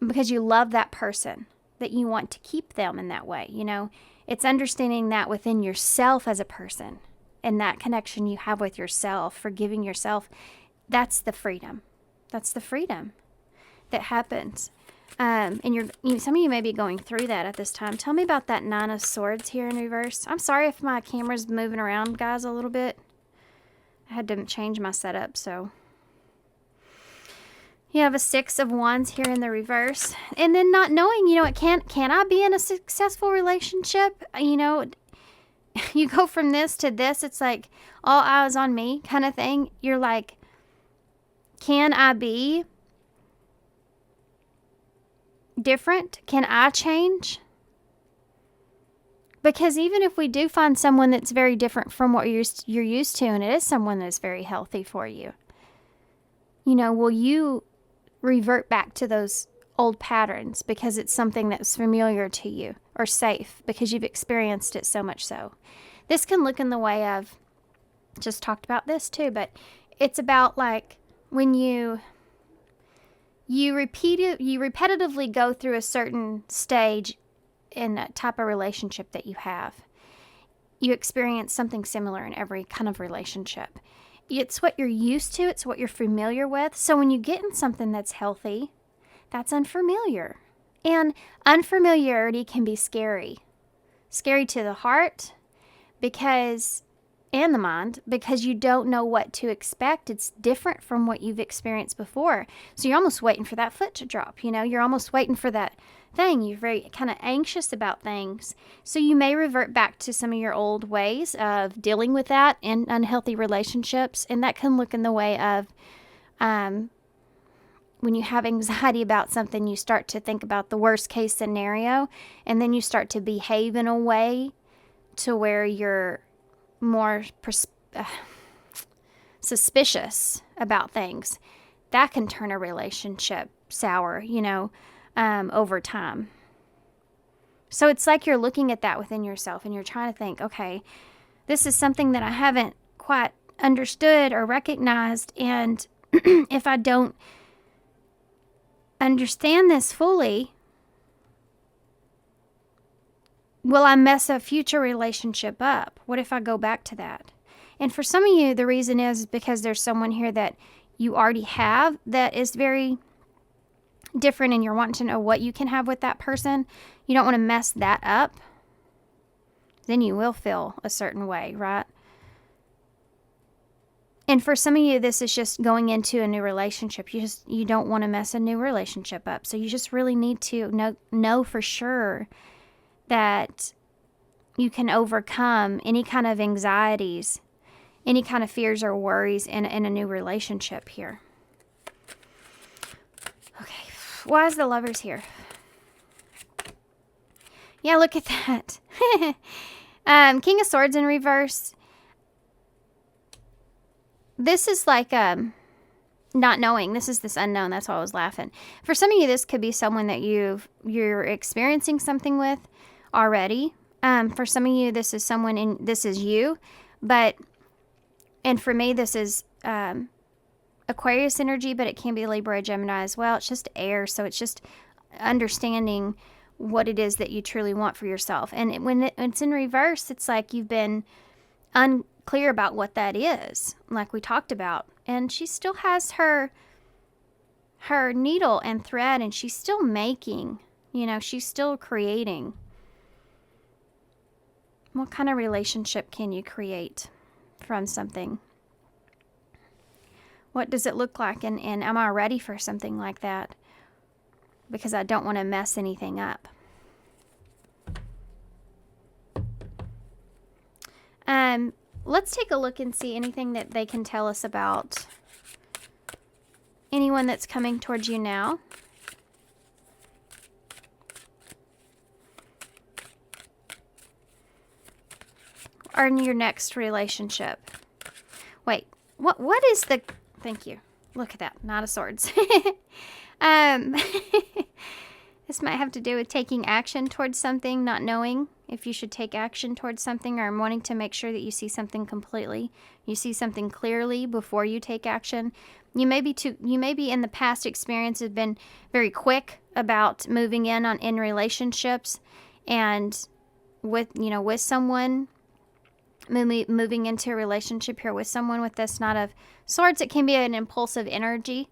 because you love that person, that you want to keep them in that way. It's understanding that within yourself as a person and that connection you have with yourself, forgiving yourself. That's the freedom. That's the freedom that happens. And some of you may be going through that at this time. Tell me about that Nine of Swords here in reverse. I'm sorry if my camera's moving around, guys, a little bit. I had to change my setup, so You have a 6 of Wands here in the reverse. And then not knowing, can I be in a successful relationship? You go from this to this. It's like all eyes on me kind of thing. You're like, can I be different? Can I change? Because even if we do find someone that's very different from what you're used to, and it is someone that's very healthy for you, will you revert back to those old patterns because it's something that's familiar to you, or safe because you've experienced it so much so? This can look in the way of, just talked about this too, but it's about like when you repetitively go through a certain stage in a type of relationship that you have. You experience something similar in every kind of relationship. It's what you're used to. It's what you're familiar with. So when you get in something that's healthy, that's unfamiliar. And unfamiliarity can be scary. Scary to the heart and the mind, because you don't know what to expect. It's different from what you've experienced before. So you're almost waiting for that foot to drop. You're almost waiting for that thing. You're very kind of anxious about things. So you may revert back to some of your old ways of dealing with that in unhealthy relationships. And that can look in the way of when you have anxiety about something, you start to think about the worst case scenario, and then you start to behave in a way to where you're more suspicious about things. That can turn a relationship sour, over time. So it's like you're looking at that within yourself and you're trying to think, okay, this is something that I haven't quite understood or recognized. And if I don't understand this fully, will I mess a future relationship up? What if I go back to that? And for some of you, the reason is because there's someone here that you already have that is very different, and you're wanting to know what you can have with that person. You don't want to mess that up. Then you will feel a certain way, right? And for some of you, this is just going into a new relationship. You don't want to mess a new relationship up. So you just really need to know for sure that you can overcome any kind of anxieties, any kind of fears or worries in a new relationship here. Okay, why is the Lovers here? Yeah, look at that. King of Swords in reverse. This is like not knowing. This is this unknown. That's why I was laughing. For some of you, this could be someone that you're experiencing something with already. For some of you, this is someone this is you. And for me, this is Aquarius energy, but it can be Libra or Gemini as well. It's just air, so it's just understanding what it is that you truly want for yourself. And when it's in reverse, it's like you've been unclear about what that is, like we talked about. And she still has her needle and thread, and she's still making, she's still creating. What kind of relationship can you create from something? What does it look like? And am I ready for something like that? Because I don't want to mess anything up. Let's take a look and see anything that they can tell us about anyone that's coming towards you now. Or in your next relationship. Wait, what is the... Thank you. Look at that. Knight of Swords. This might have to do with taking action towards something, not knowing if you should take action towards something, or wanting to make sure that you see something completely. You see something clearly before you take action. You may be in the past experience have been very quick about moving in relationships, and with someone, moving into a relationship here with someone with this Knight of Swords. It can be an impulsive energy,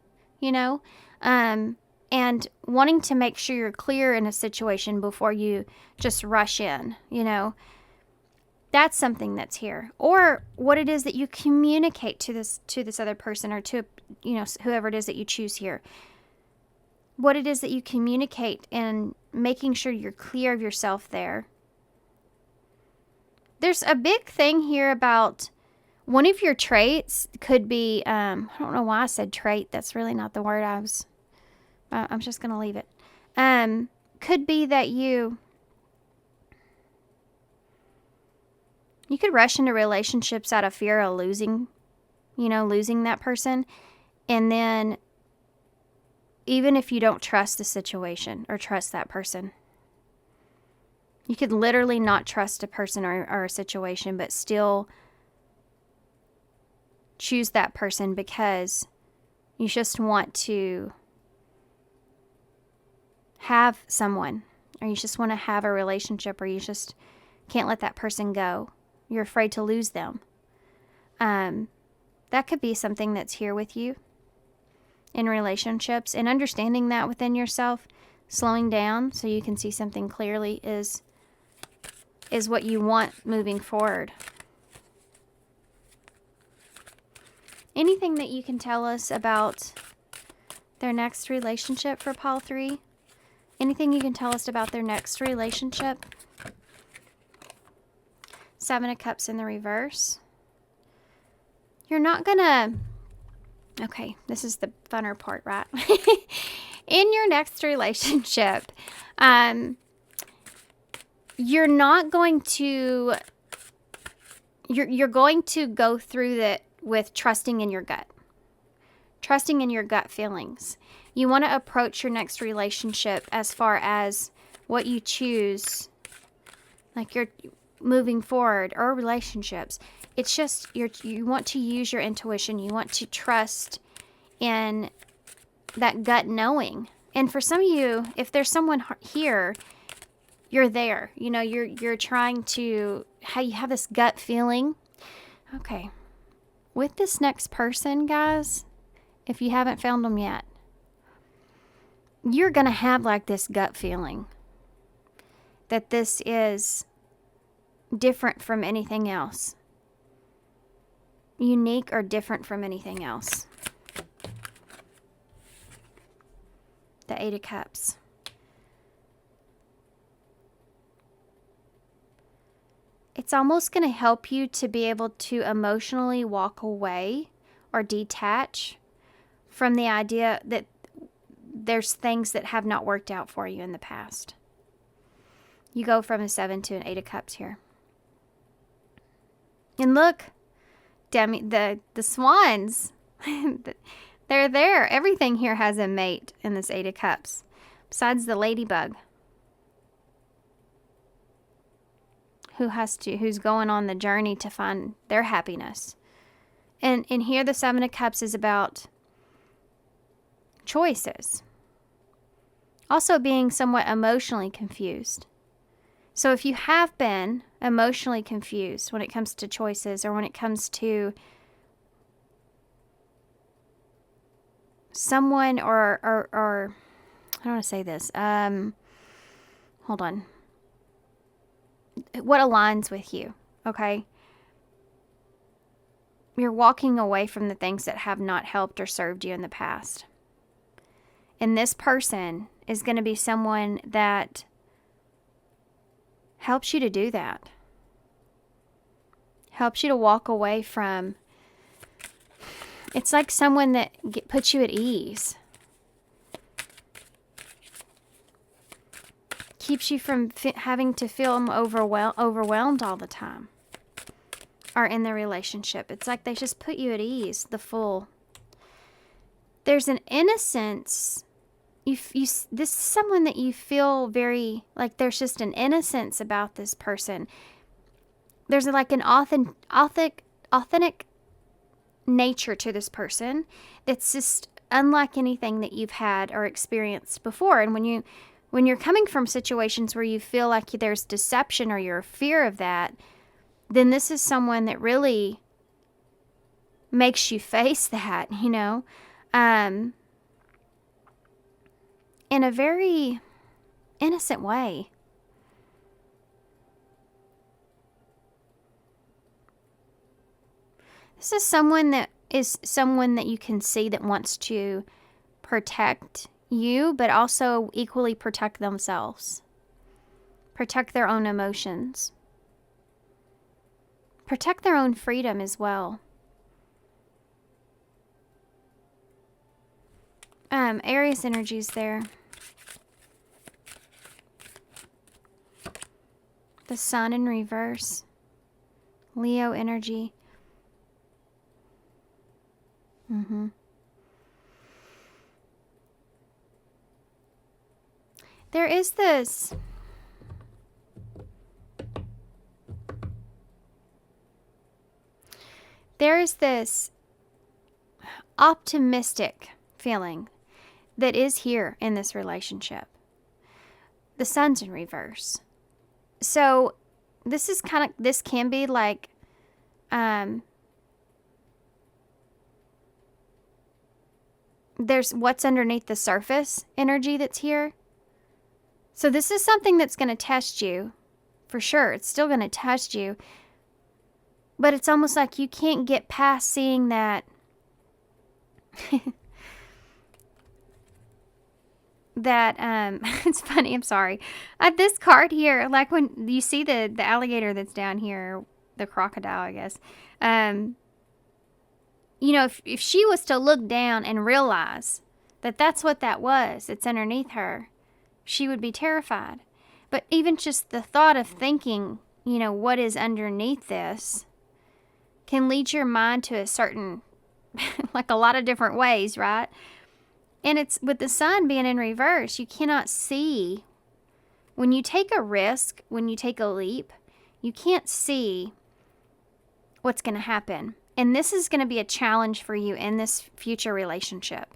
and wanting to make sure you're clear in a situation before you just rush in, That's something that's here. Or what it is that you communicate to this other person, or to, whoever it is that you choose here. what it is that you communicate and making sure you're clear of yourself there. There's a big thing here about one of your traits could be, I don't know why I said trait. That's really not the word I'm just going to leave it. Could be that you could rush into relationships out of fear of losing that person. And then even if you don't trust the situation or trust that person, you could literally not trust a person or a situation, but still choose that person because you just want to have someone, or you just want to have a relationship, or you just can't let that person go. You're afraid to lose them. That could be something that's here with you in relationships, and understanding that within yourself, slowing down so you can see something clearly is what you want moving forward. Anything that you can tell us about their next relationship for Pile 3? Anything you can tell us about their next relationship? Seven of Cups in the reverse. You're not gonna... Okay, this is the funner part, right? In your next relationship, you're not going to... You're going to go through that with trusting in your gut. Trusting in your gut feelings. You want to approach your next relationship as far as what you choose, like you're moving forward, or relationships. It's just you want to use your intuition. You want to trust in that gut knowing. And for some of you, if there's someone here, you're there. You know, you're trying to, you have this gut feeling. Okay. With this next person, guys, if you haven't found them yet, you're going to have like this gut feeling that this is different from anything else. Unique or different from anything else. The Eight of Cups. It's almost going to help you to be able to emotionally walk away or detach from the idea that there's things that have not worked out for you in the past. You go from a 7 to an 8 of Cups here. And look, the swans, they're there. Everything here has a mate in this 8 of Cups, besides the ladybug, who's going on the journey to find their happiness. And here the 7 of Cups is about choices. Also being somewhat emotionally confused. So if you have been emotionally confused when it comes to choices, or when it comes to someone or I don't want to say this. Hold on. What aligns with you, okay? You're walking away from the things that have not helped or served you in the past. And this person is going to be someone that helps you to do that. Helps you to walk away from... It's like someone that puts you at ease. Keeps you from having to feel overwhelmed all the time. Or in the relationship. It's like they just put you at ease, the full. There's an innocence. This is someone that you feel very, like there's just an innocence about this person. There's like an authentic nature to this person that's just unlike anything that you've had or experienced before. And when you're coming from situations where you feel like there's deception or you're a fear of that, then this is someone that really makes you face that, you know, in a very innocent way. This is someone that you can see that wants to protect you, but also equally protect themselves. Protect their own emotions. Protect their own freedom as well. Aries energy's there. The sun in reverse. Leo energy. There is this. There is this optimistic feeling that is here in this relationship. The sun's in reverse. So this is this can be like, there's what's underneath the surface energy that's here. So this is something that's going to test you, for sure. It's still going to test you. But it's almost like you can't get past seeing that it's funny, I'm sorry. This card here, like when you see the alligator that's down here, the crocodile, I guess. You know, if she was to look down and realize that that's what that was, it's underneath her, she would be terrified. But even just the thought of thinking, you know, what is underneath this can lead your mind to a certain, like a lot of different ways, right? And it's with the sun being in reverse, you cannot see. When you take a risk, when you take a leap, you can't see what's going to happen. And this is going to be a challenge for you in this future relationship,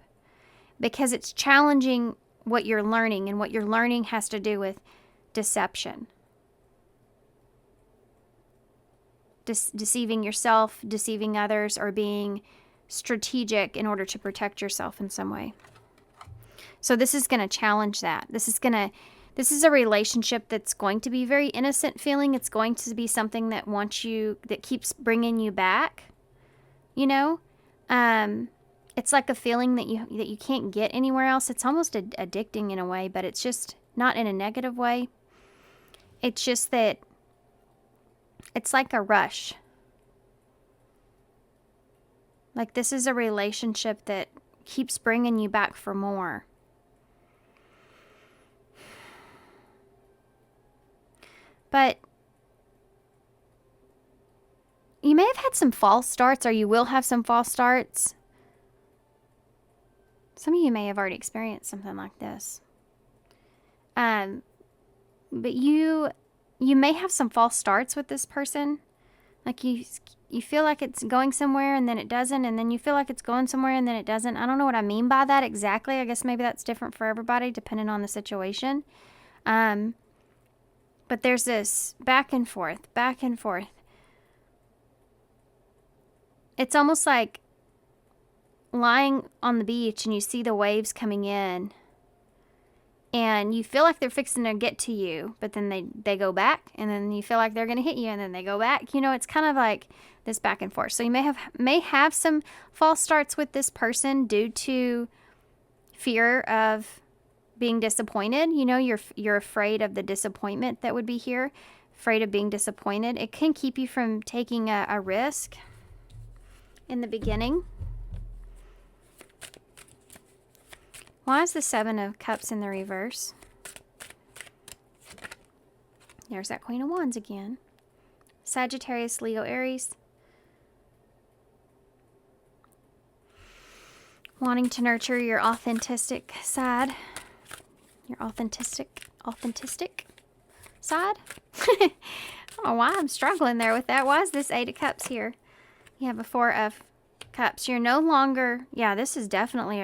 because it's challenging what you're learning, and what you're learning has to do with deception. Deceiving yourself, deceiving others, or being strategic in order to protect yourself in some way. So this is going to challenge that. This is a relationship that's going to be very innocent feeling. It's going to be something that that keeps bringing you back. You know, it's like a feeling that you can't get anywhere else. It's almost addicting in a way, but it's just not in a negative way. It's just that it's like a rush. Like this is a relationship that keeps bringing you back for more. But you may have had some false starts, or you will have some false starts. Some of you may have already experienced something like this. But you may have some false starts with this person. Like you feel like it's going somewhere and then it doesn't, and then you feel like it's going somewhere and then it doesn't. I don't know what I mean by that exactly. I guess maybe that's different for everybody depending on the situation. But there's this back and forth, back and forth. It's almost like lying on the beach and you see the waves coming in and you feel like they're fixing to get to you, but then they go back, and then you feel like they're going to hit you, and then they go back. You know, it's kind of like this back and forth. So you may have some false starts with this person due to fear of being disappointed. You know, you're afraid of the disappointment that would be here, afraid of being disappointed. It can keep you from taking a risk in the beginning. Why is the Seven of Cups in the reverse? There's that Queen of Wands again. Sagittarius, Leo, Aries. Wanting to nurture your authentic side. Your authentic side. I don't know why I'm struggling there with that. Why is this Eight of Cups here? You have a Four of Cups. You're no longer, yeah, this is definitely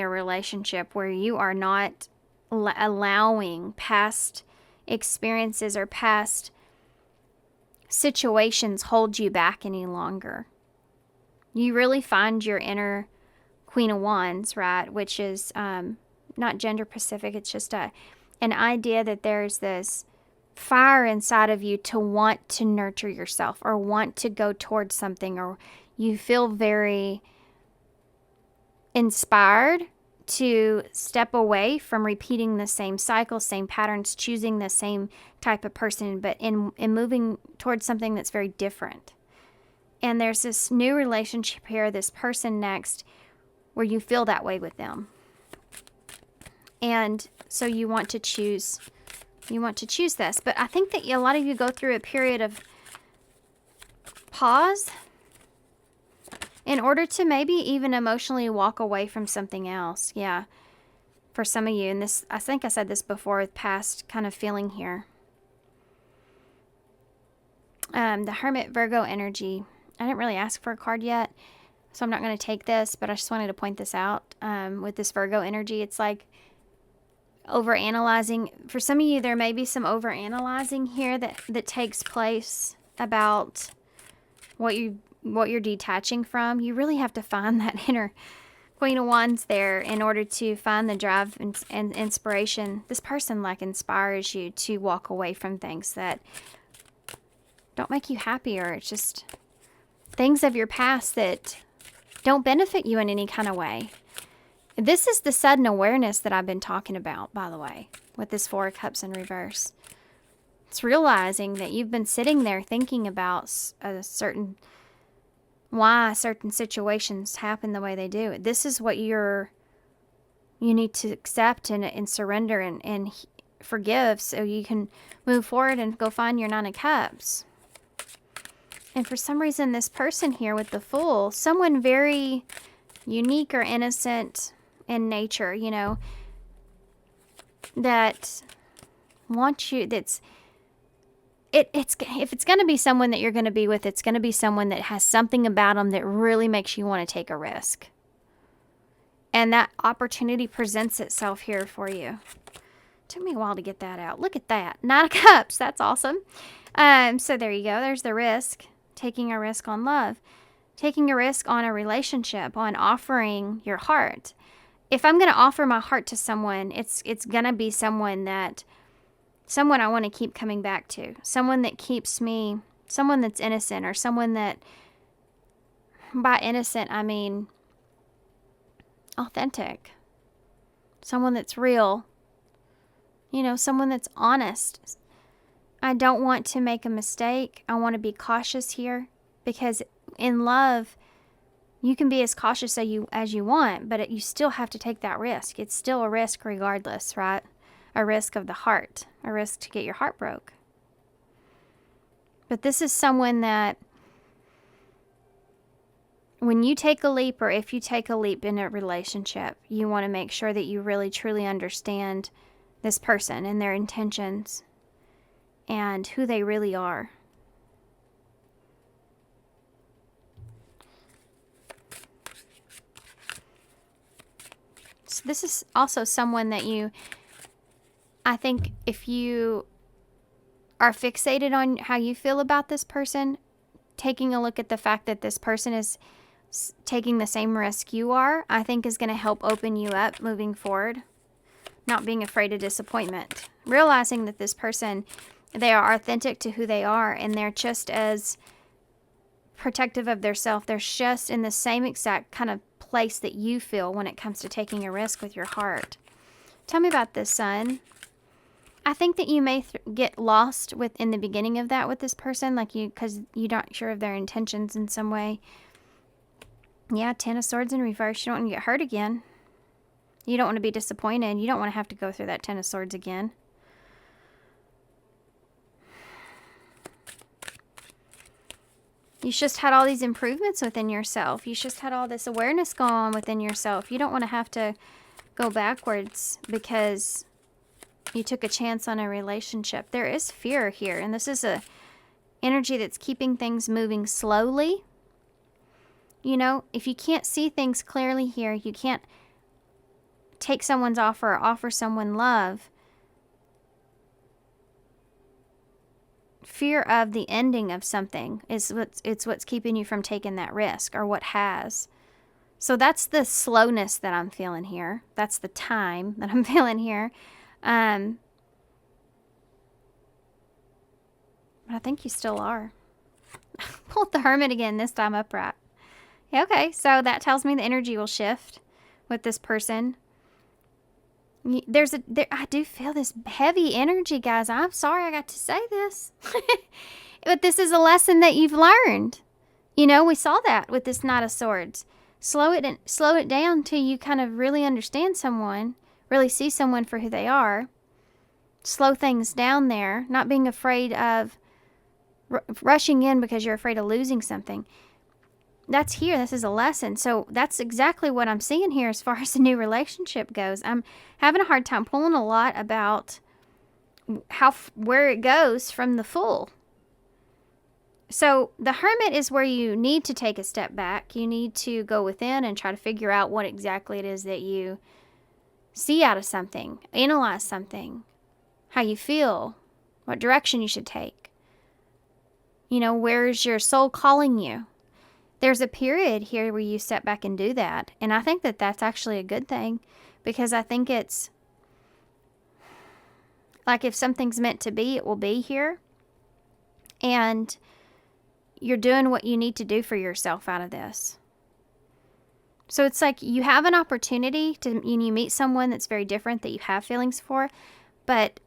a relationship where you are not allowing past experiences or past situations hold you back any longer. You really find your inner Queen of Wands, right? Which is not gender specific. It's just an idea that there's this fire inside of you to want to nurture yourself, or want to go towards something, or you feel very inspired to step away from repeating the same cycle, same patterns, choosing the same type of person, but in moving towards something that's very different. And there's this new relationship here, this person next, where you feel that way with them. And so you want to choose this. But I think that a lot of you go through a period of pause in order to maybe even emotionally walk away from something else. Yeah, for some of you. And this, I think I said this before, with past kind of feeling here. The Hermit Virgo energy. I didn't really ask for a card yet, so I'm not going to take this, but I just wanted to point this out. With this Virgo energy, it's like overanalyzing. For some of you, there may be some overanalyzing here that takes place about what you're detaching from. You really have to find that inner Queen of Wands there in order to find the drive and inspiration. This person like inspires you to walk away from things that don't make you happy, or it's just things of your past that don't benefit you in any kind of way. This is the sudden awareness that I've been talking about, by the way, with this Four of Cups in reverse. It's realizing that you've been sitting there thinking about why certain situations happen the way they do. This is what you need to accept and surrender and forgive, so you can move forward and go find your Nine of Cups. And for some reason, this person here with the Fool, someone very unique or innocent in nature, you know, that wants you, if it's going to be someone that you're going to be with, it's going to be someone that has something about them that really makes you want to take a risk. And that opportunity presents itself here for you. Took me a while to get that out. Look at that. Nine of Cups. That's awesome. So there you go. There's the risk. Taking a risk on love. Taking a risk on a relationship, on offering your heart. If I'm going to offer my heart to someone, it's going to be someone I want to keep coming back to. Someone that keeps me, someone that's innocent, or someone that, by innocent, I mean authentic. Someone that's real. You know, someone that's honest. I don't want to make a mistake. I want to be cautious here, because in love, you can be as cautious as you want, but you still have to take that risk. It's still a risk regardless, right? A risk of the heart, a risk to get your heart broke. But this is someone that when you take a leap, or if you take a leap in a relationship, you want to make sure that you really truly understand this person and their intentions and who they really are. So this is also someone that I think if you are fixated on how you feel about this person, taking a look at the fact that this person is taking the same risk you are, I think is going to help open you up moving forward. Not being afraid of disappointment. Realizing that this person, they are authentic to who they are, and they're just as protective of their self. They're just in the same exact kind of place that you feel when it comes to taking a risk with your heart. Tell me about this, Sun. I think that you may get lost in the beginning of that with this person, because you're not sure of their intentions in some way. Yeah, Ten of Swords in reverse. You don't want to get hurt again. You don't want to be disappointed. You don't want to have to go through that Ten of Swords again. You just had all these improvements within yourself. You just had all this awareness going on within yourself. You don't want to have to go backwards because you took a chance on a relationship. There is fear here, and this is a energy that's keeping things moving slowly. You know, if you can't see things clearly here, you can't take someone's offer or offer someone love. Fear of the ending of something is what's keeping you from taking that risk, or what has. So that's the slowness that I'm feeling here. That's the time that I'm feeling here. But I think you still are. Pulled the Hermit again, this time upright. Yeah, okay, so that tells me the energy will shift with this person. I do feel this heavy energy, guys. I'm sorry I got to say this. But this is a lesson that you've learned. You know, we saw that with this Knight of Swords. Slow it down till you kind of really understand someone, really see someone for who they are. Slow things down there, not being afraid of rushing in because you're afraid of losing something. That's here. This is a lesson. So that's exactly what I'm seeing here as far as the new relationship goes. I'm having a hard time pulling a lot about where it goes from the Fool. So the Hermit is where you need to take a step back. You need to go within and try to figure out what exactly it is that you see out of something, analyze something, how you feel, what direction you should take. You know, where's your soul calling you? There's a period here where you step back and do that. And I think that that's actually a good thing, because I think it's like if something's meant to be, it will be here. And you're doing what you need to do for yourself out of this. So it's like you have an opportunity to, you meet someone that's very different that you have feelings for, but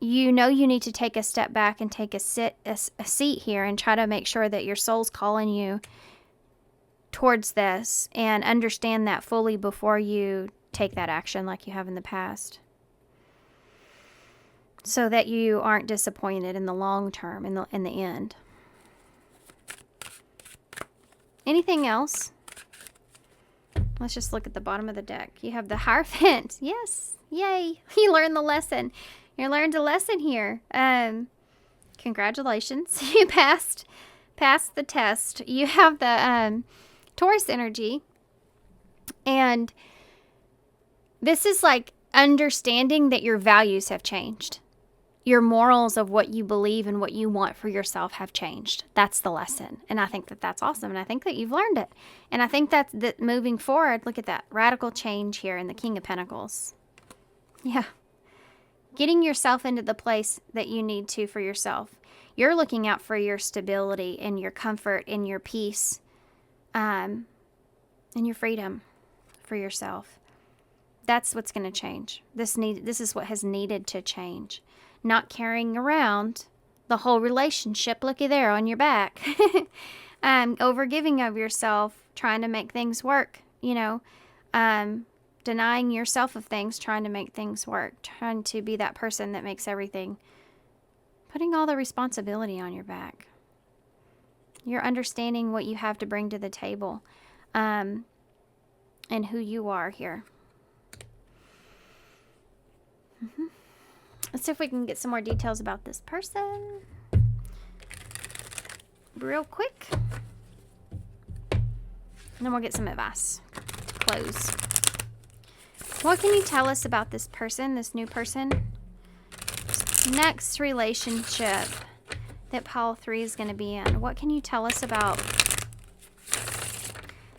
you know you need to take a step back and take a seat here and try to make sure that your soul's calling you towards this and understand that fully before you take that action like you have in the past, so that you aren't disappointed in the long term, in the end. Anything else? Let's just look at the bottom of the deck. You have the Hierophant. Yes. Yay. You learned the lesson. You learned a lesson here. Congratulations. You passed the test. You have the Taurus energy. And this is like understanding that your values have changed. Your morals of what you believe and what you want for yourself have changed. That's the lesson. And I think that that's awesome. And I think that you've learned it. And I think that moving forward, look at that radical change here in the King of Pentacles. Yeah. Getting yourself into the place that you need to for yourself. You're looking out for your stability and your comfort and your peace, and your freedom for yourself. That's what's going to change. This is what has needed to change. Not carrying around the whole relationship, looky there, on your back. Overgiving of yourself, trying to make things work, you know. Denying yourself of things, trying to make things work, trying to be that person that makes everything, putting all the responsibility on your back. You're understanding what you have to bring to the table, and who you are here. Let's see if we can get some more details about this person real quick, and then we'll get some advice to close. What can you tell us about this person, this new person? Next relationship that pile 3 is going to be in. What can you tell us about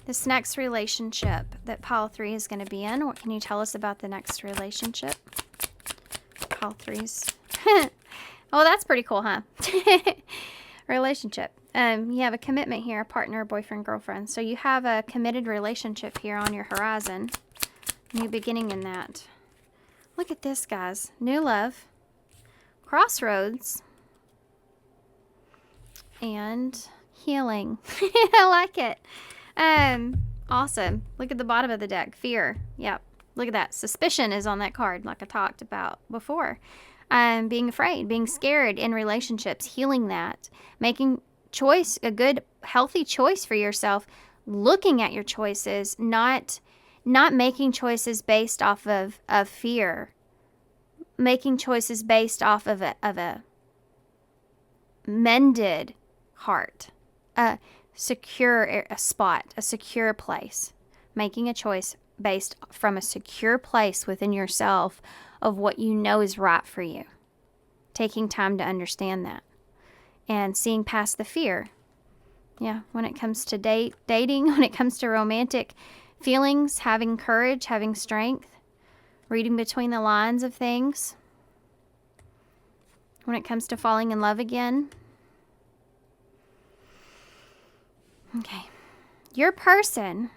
this next relationship that pile 3 is going to be in? What can you tell us about the next relationship? Pile 3's. Oh, that's pretty cool, huh? Relationship. You have a commitment here, a partner, boyfriend, girlfriend. So you have a committed relationship here on your horizon. New beginning in that. Look at this, guys. New love. Crossroads. And healing. I like it. Awesome. Look at the bottom of the deck. Fear. Yep. Look at that. Suspicion is on that card, like I talked about before. Being afraid, being scared in relationships, healing that. Making choice, a good, healthy choice for yourself. Looking at your choices, not making choices based off of fear. Making choices based off of a mended heart. A secure spot, a secure place. Making a choice based from a secure place within yourself of what you know is right for you. Taking time to understand that. And seeing past the fear. Yeah, when it comes to dating, when it comes to romantic feelings, having courage, having strength, reading between the lines of things. When it comes to falling in love again. Okay. Your person,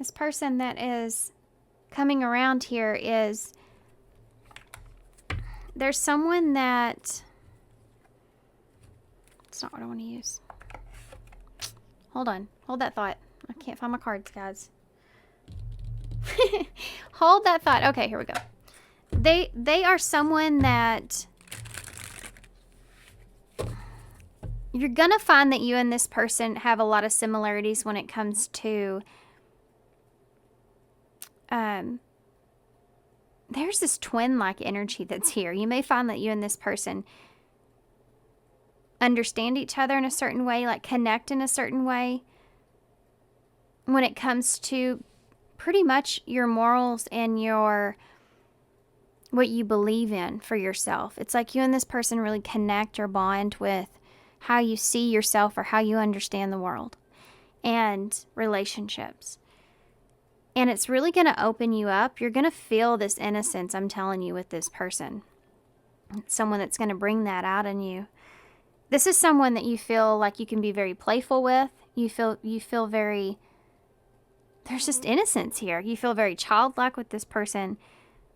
This person that is coming around here is, there's someone that, it's not what I want to use. Hold on. Hold that thought. I can't find my cards, guys. Hold that thought. Okay, here we go. They are someone that you're going to find that you and this person have a lot of similarities when it comes to there's this twin-like energy that's here. You may find that you and this person understand each other in a certain way, like connect in a certain way when it comes to pretty much your morals and your what you believe in for yourself. It's like you and this person really connect or bond with how you see yourself or how you understand the world and relationships. And it's really going to open you up. You're going to feel this innocence, I'm telling you, with this person. It's someone that's going to bring that out in you. This is someone that you feel like you can be very playful with. You feel very, there's just innocence here. You feel very childlike with this person.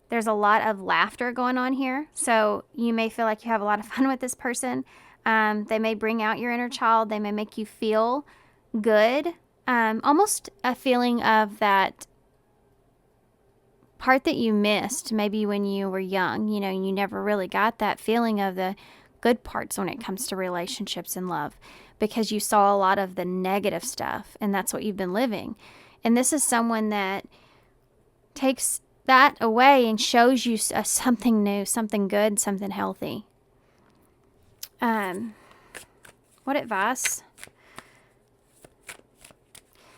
There's a lot of laughter going on here. So you may feel like you have a lot of fun with this person. They may bring out your inner child. They may make you feel good. Almost a feeling of that part that you missed maybe when you were young. You know, you never really got that feeling of the good parts when it comes to relationships and love because you saw a lot of the negative stuff and that's what you've been living. And this is someone that takes that away and shows you something new, something good, something healthy. What advice?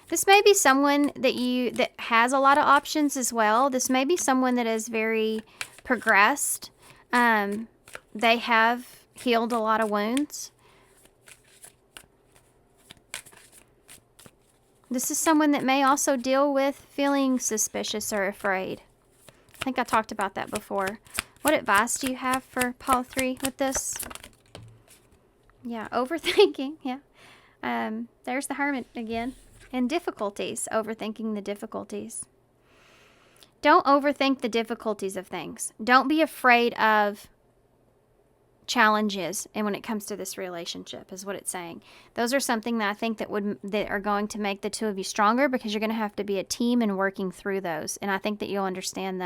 This may be someone that has a lot of options as well. This may be someone that is very progressed. They have healed a lot of wounds. This is someone that may also deal with feeling suspicious or afraid. I think I talked about that before. What advice do you have for Pile 3 with this? Yeah, overthinking. Yeah. There's the Hermit again. And difficulties. Overthinking the difficulties. Don't overthink the difficulties of things. Don't be afraid of challenges. And when it comes to this relationship is what it's saying. Those are something that I think that are going to make the two of you stronger because you're going to have to be a team and working through those. And I think that you'll understand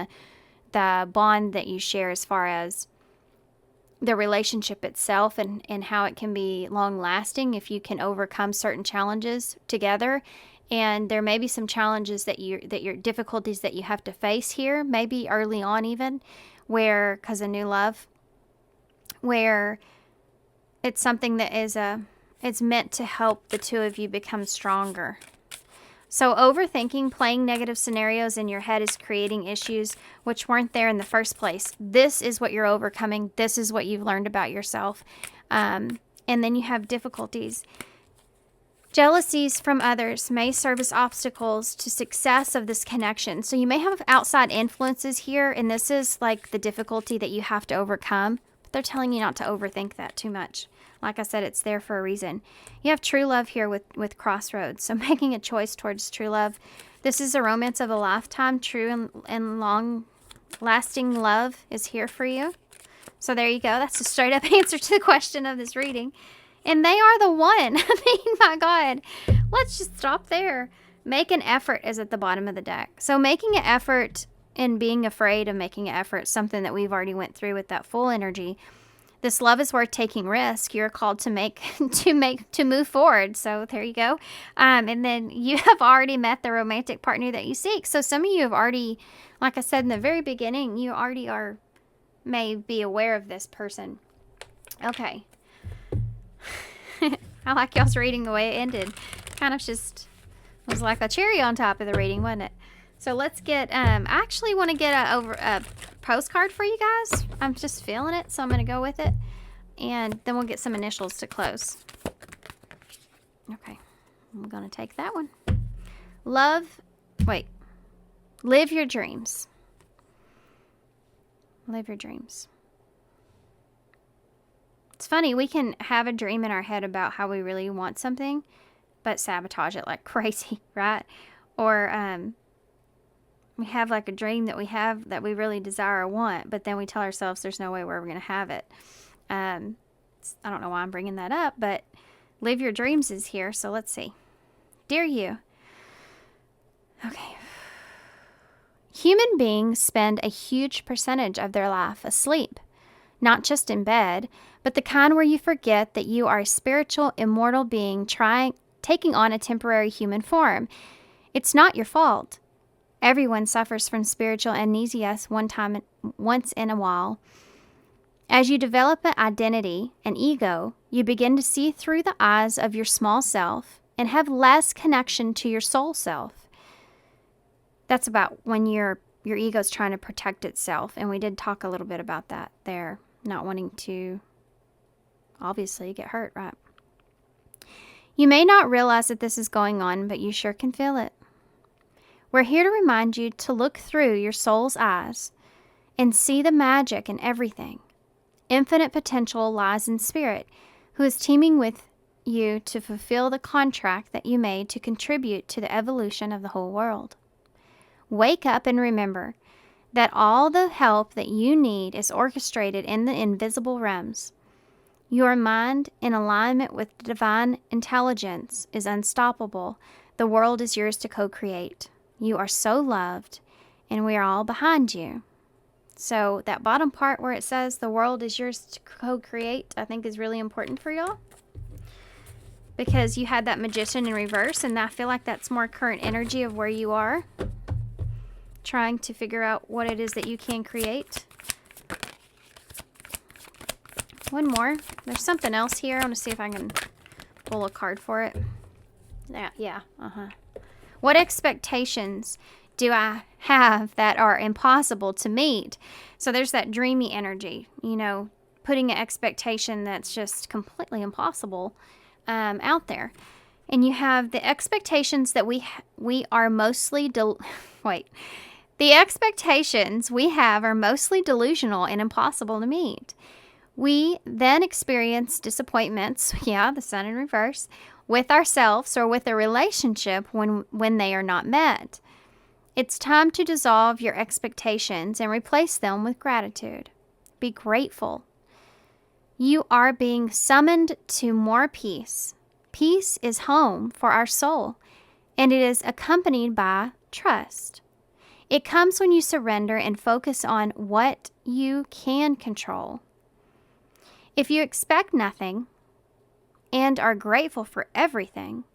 the bond that you share as far as the relationship itself and how it can be long lasting if you can overcome certain challenges together. And there may be some challenges that your difficulties that you have to face here, maybe early on even, where, because of new love, where it's something that it's meant to help the two of you become stronger. So overthinking, playing negative scenarios in your head is creating issues which weren't there in the first place. This is what you're overcoming. This is what you've learned about yourself. And then you have difficulties. Jealousies from others may serve as obstacles to success of this connection. So you may have outside influences here, and this is like the difficulty that you have to overcome. But they're telling you not to overthink that too much. Like I said, it's there for a reason. You have true love here with Crossroads. So making a choice towards true love. This is a romance of a lifetime. True and long-lasting love is here for you. So there you go. That's a straight-up answer to the question of this reading. And they are the one. I mean, my God. Let's just stop there. Make an effort is at the bottom of the deck. So making an effort and being afraid of making an effort, something that we've already went through with that full energy. This love is worth taking risk. You're called to move forward. So there you go. And then you have already met the romantic partner that you seek. So some of you have already, like I said in the very beginning, you already may be aware of this person. Okay. I like y'all's reading the way it ended. Kind of just was like a cherry on top of the reading, wasn't it? So let's get, I actually want to get a postcard for you guys. I'm just feeling it, so I'm going to go with it. And then we'll get some initials to close. Okay, I'm going to take that one. Live your dreams. Live your dreams. It's funny, we can have a dream in our head about how we really want something, but sabotage it like crazy, right? Or we have like a dream that we have that we really desire or want, but then we tell ourselves there's no way we're going to have it. I don't know why I'm bringing that up, but Live Your Dreams is here. So let's see. Dear you. Okay. Human beings spend a huge percentage of their life asleep, not just in bed, but the kind where you forget that you are a spiritual, immortal being taking on a temporary human form. It's not your fault. Everyone suffers from spiritual amnesia once in a while. As you develop an identity, an ego, you begin to see through the eyes of your small self and have less connection to your soul self. That's about when your ego's trying to protect itself, and we did talk a little bit about that there, not wanting to obviously get hurt, right? You may not realize that this is going on, but you sure can feel it. We're here to remind you to look through your soul's eyes and see the magic in everything. Infinite potential lies in Spirit, who is teaming with you to fulfill the contract that you made to contribute to the evolution of the whole world. Wake up and remember that all the help that you need is orchestrated in the invisible realms. Your mind, in alignment with divine intelligence, is unstoppable. The world is yours to co-create. You are so loved, and we are all behind you. So that bottom part where it says the world is yours to co-create, I think is really important for y'all. Because you had that Magician in reverse, and I feel like that's more current energy of where you are. Trying to figure out what it is that you can create. One more. There's something else here. I want to see if I can pull a card for it. Yeah. What expectations do I have that are impossible to meet? So there's that dreamy energy, putting an expectation that's just completely impossible out there. And you have the expectations that we are mostly the expectations we have are mostly delusional and impossible to meet. We then experience disappointments, the sun in reverse, with ourselves or with a relationship when they are not met. It's time to dissolve your expectations and replace them with gratitude. Be grateful. You are being summoned to more peace. Peace is home for our soul, and it is accompanied by trust. It comes when you surrender and focus on what you can control. If you expect nothing and are grateful for everything,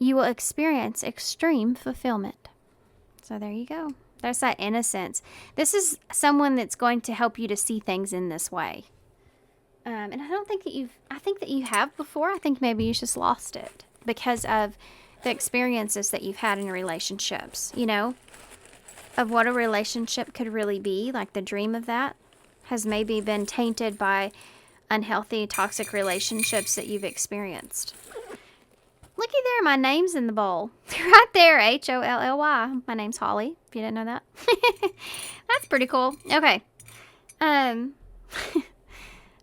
you will experience extreme fulfillment. So there you go. There's that innocence. This is someone that's going to help you to see things in this way. And I don't think that I think that you have before. I think maybe you just lost it because of the experiences that you've had in your relationships, of what a relationship could really be. Like the dream of that has maybe been tainted by unhealthy, toxic relationships that you've experienced. Looky there, my name's in the bowl. Right there, Holly. My name's Holly, if you didn't know that. That's pretty cool. Okay.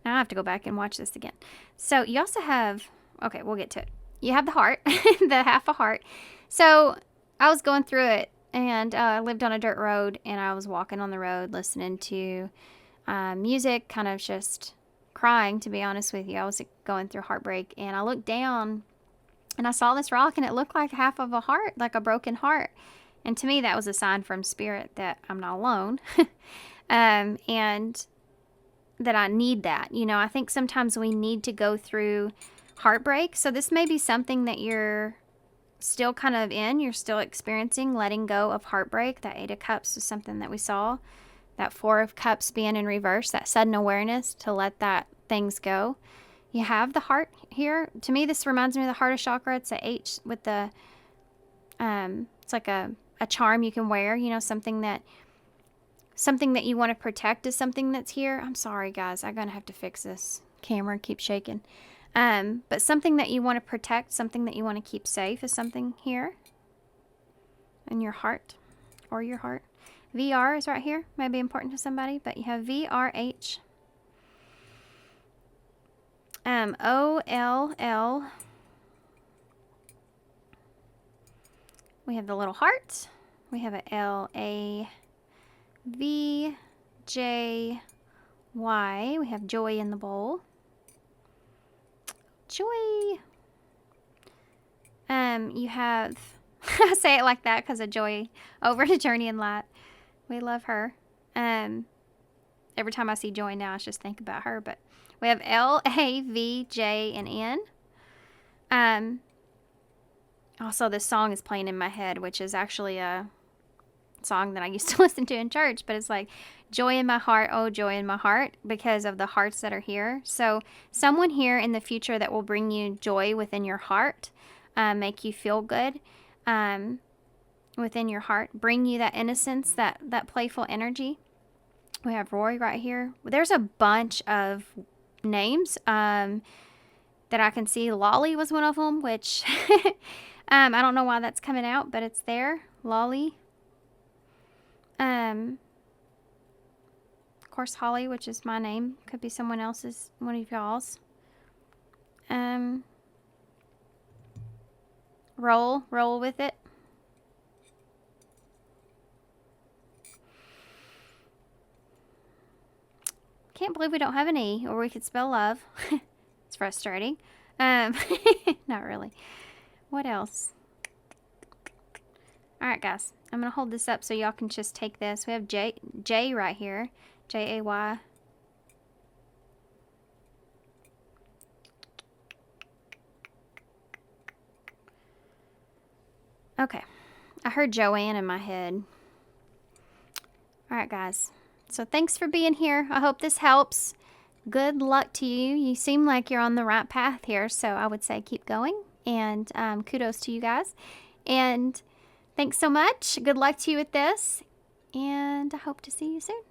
Now I have to go back and watch this again. So you also have, okay, we'll get to it. You have the heart, the half a heart. So I was going through it, and I lived on a dirt road, and I was walking on the road listening to music, kind of just crying, to be honest with you. I was going through heartbreak, and I looked down, and I saw this rock, and it looked like half of a heart, like a broken heart. And to me, that was a sign from Spirit that I'm not alone, and that I need that. I think sometimes we need to go through heartbreak. So this may be something that you're still kind of in, you're still experiencing, letting go of heartbreak. That 8 of Cups is something that we saw. That 4 of Cups being in reverse, that sudden awareness to let that things go. You have the heart here. To me, this reminds me of the heart chakra. It's a H with the, it's like a charm you can wear, something that you want to protect is something that's here. I'm sorry, guys. I'm going to have to fix this camera. Keep shaking. But something that you want to protect, something that you want to keep safe is something here in your heart or your heart. VR is right here. Might be important to somebody, but you have VRH. OLL. We have the little heart. We have a L, A, V, J, Y. We have joy in the bowl. Joy. You have, I say it like that because of Joy over to Journey and Light. We love her. Every time I see Joy now, I just think about her. But we have L, A, V, J, and N. Also, this song is playing in my head, which is actually a song that I used to listen to in church. But it's like, joy in my heart, oh, joy in my heart, because of the hearts that are here. So someone here in the future that will bring you joy within your heart, make you feel good within your heart, bring you that innocence, that playful energy. We have Roy right here. There's a bunch of names that I can see. Lolly was one of them, which I don't know why that's coming out, but it's there. Lolly. Of course, Holly, which is my name. Could be someone else's, one of y'all's. Roll with it. Can't believe we don't have an E, or we could spell love. It's frustrating. Not really. What else? All right, guys. I'm going to hold this up so y'all can just take this. We have J right here. J-A-Y. Okay. I heard Joanne in my head. All right, guys. So thanks for being here. I hope this helps. Good luck to you. You seem like you're on the right path here, so I would say keep going. And kudos to you guys. And thanks so much. Good luck to you with this. And I hope to see you soon.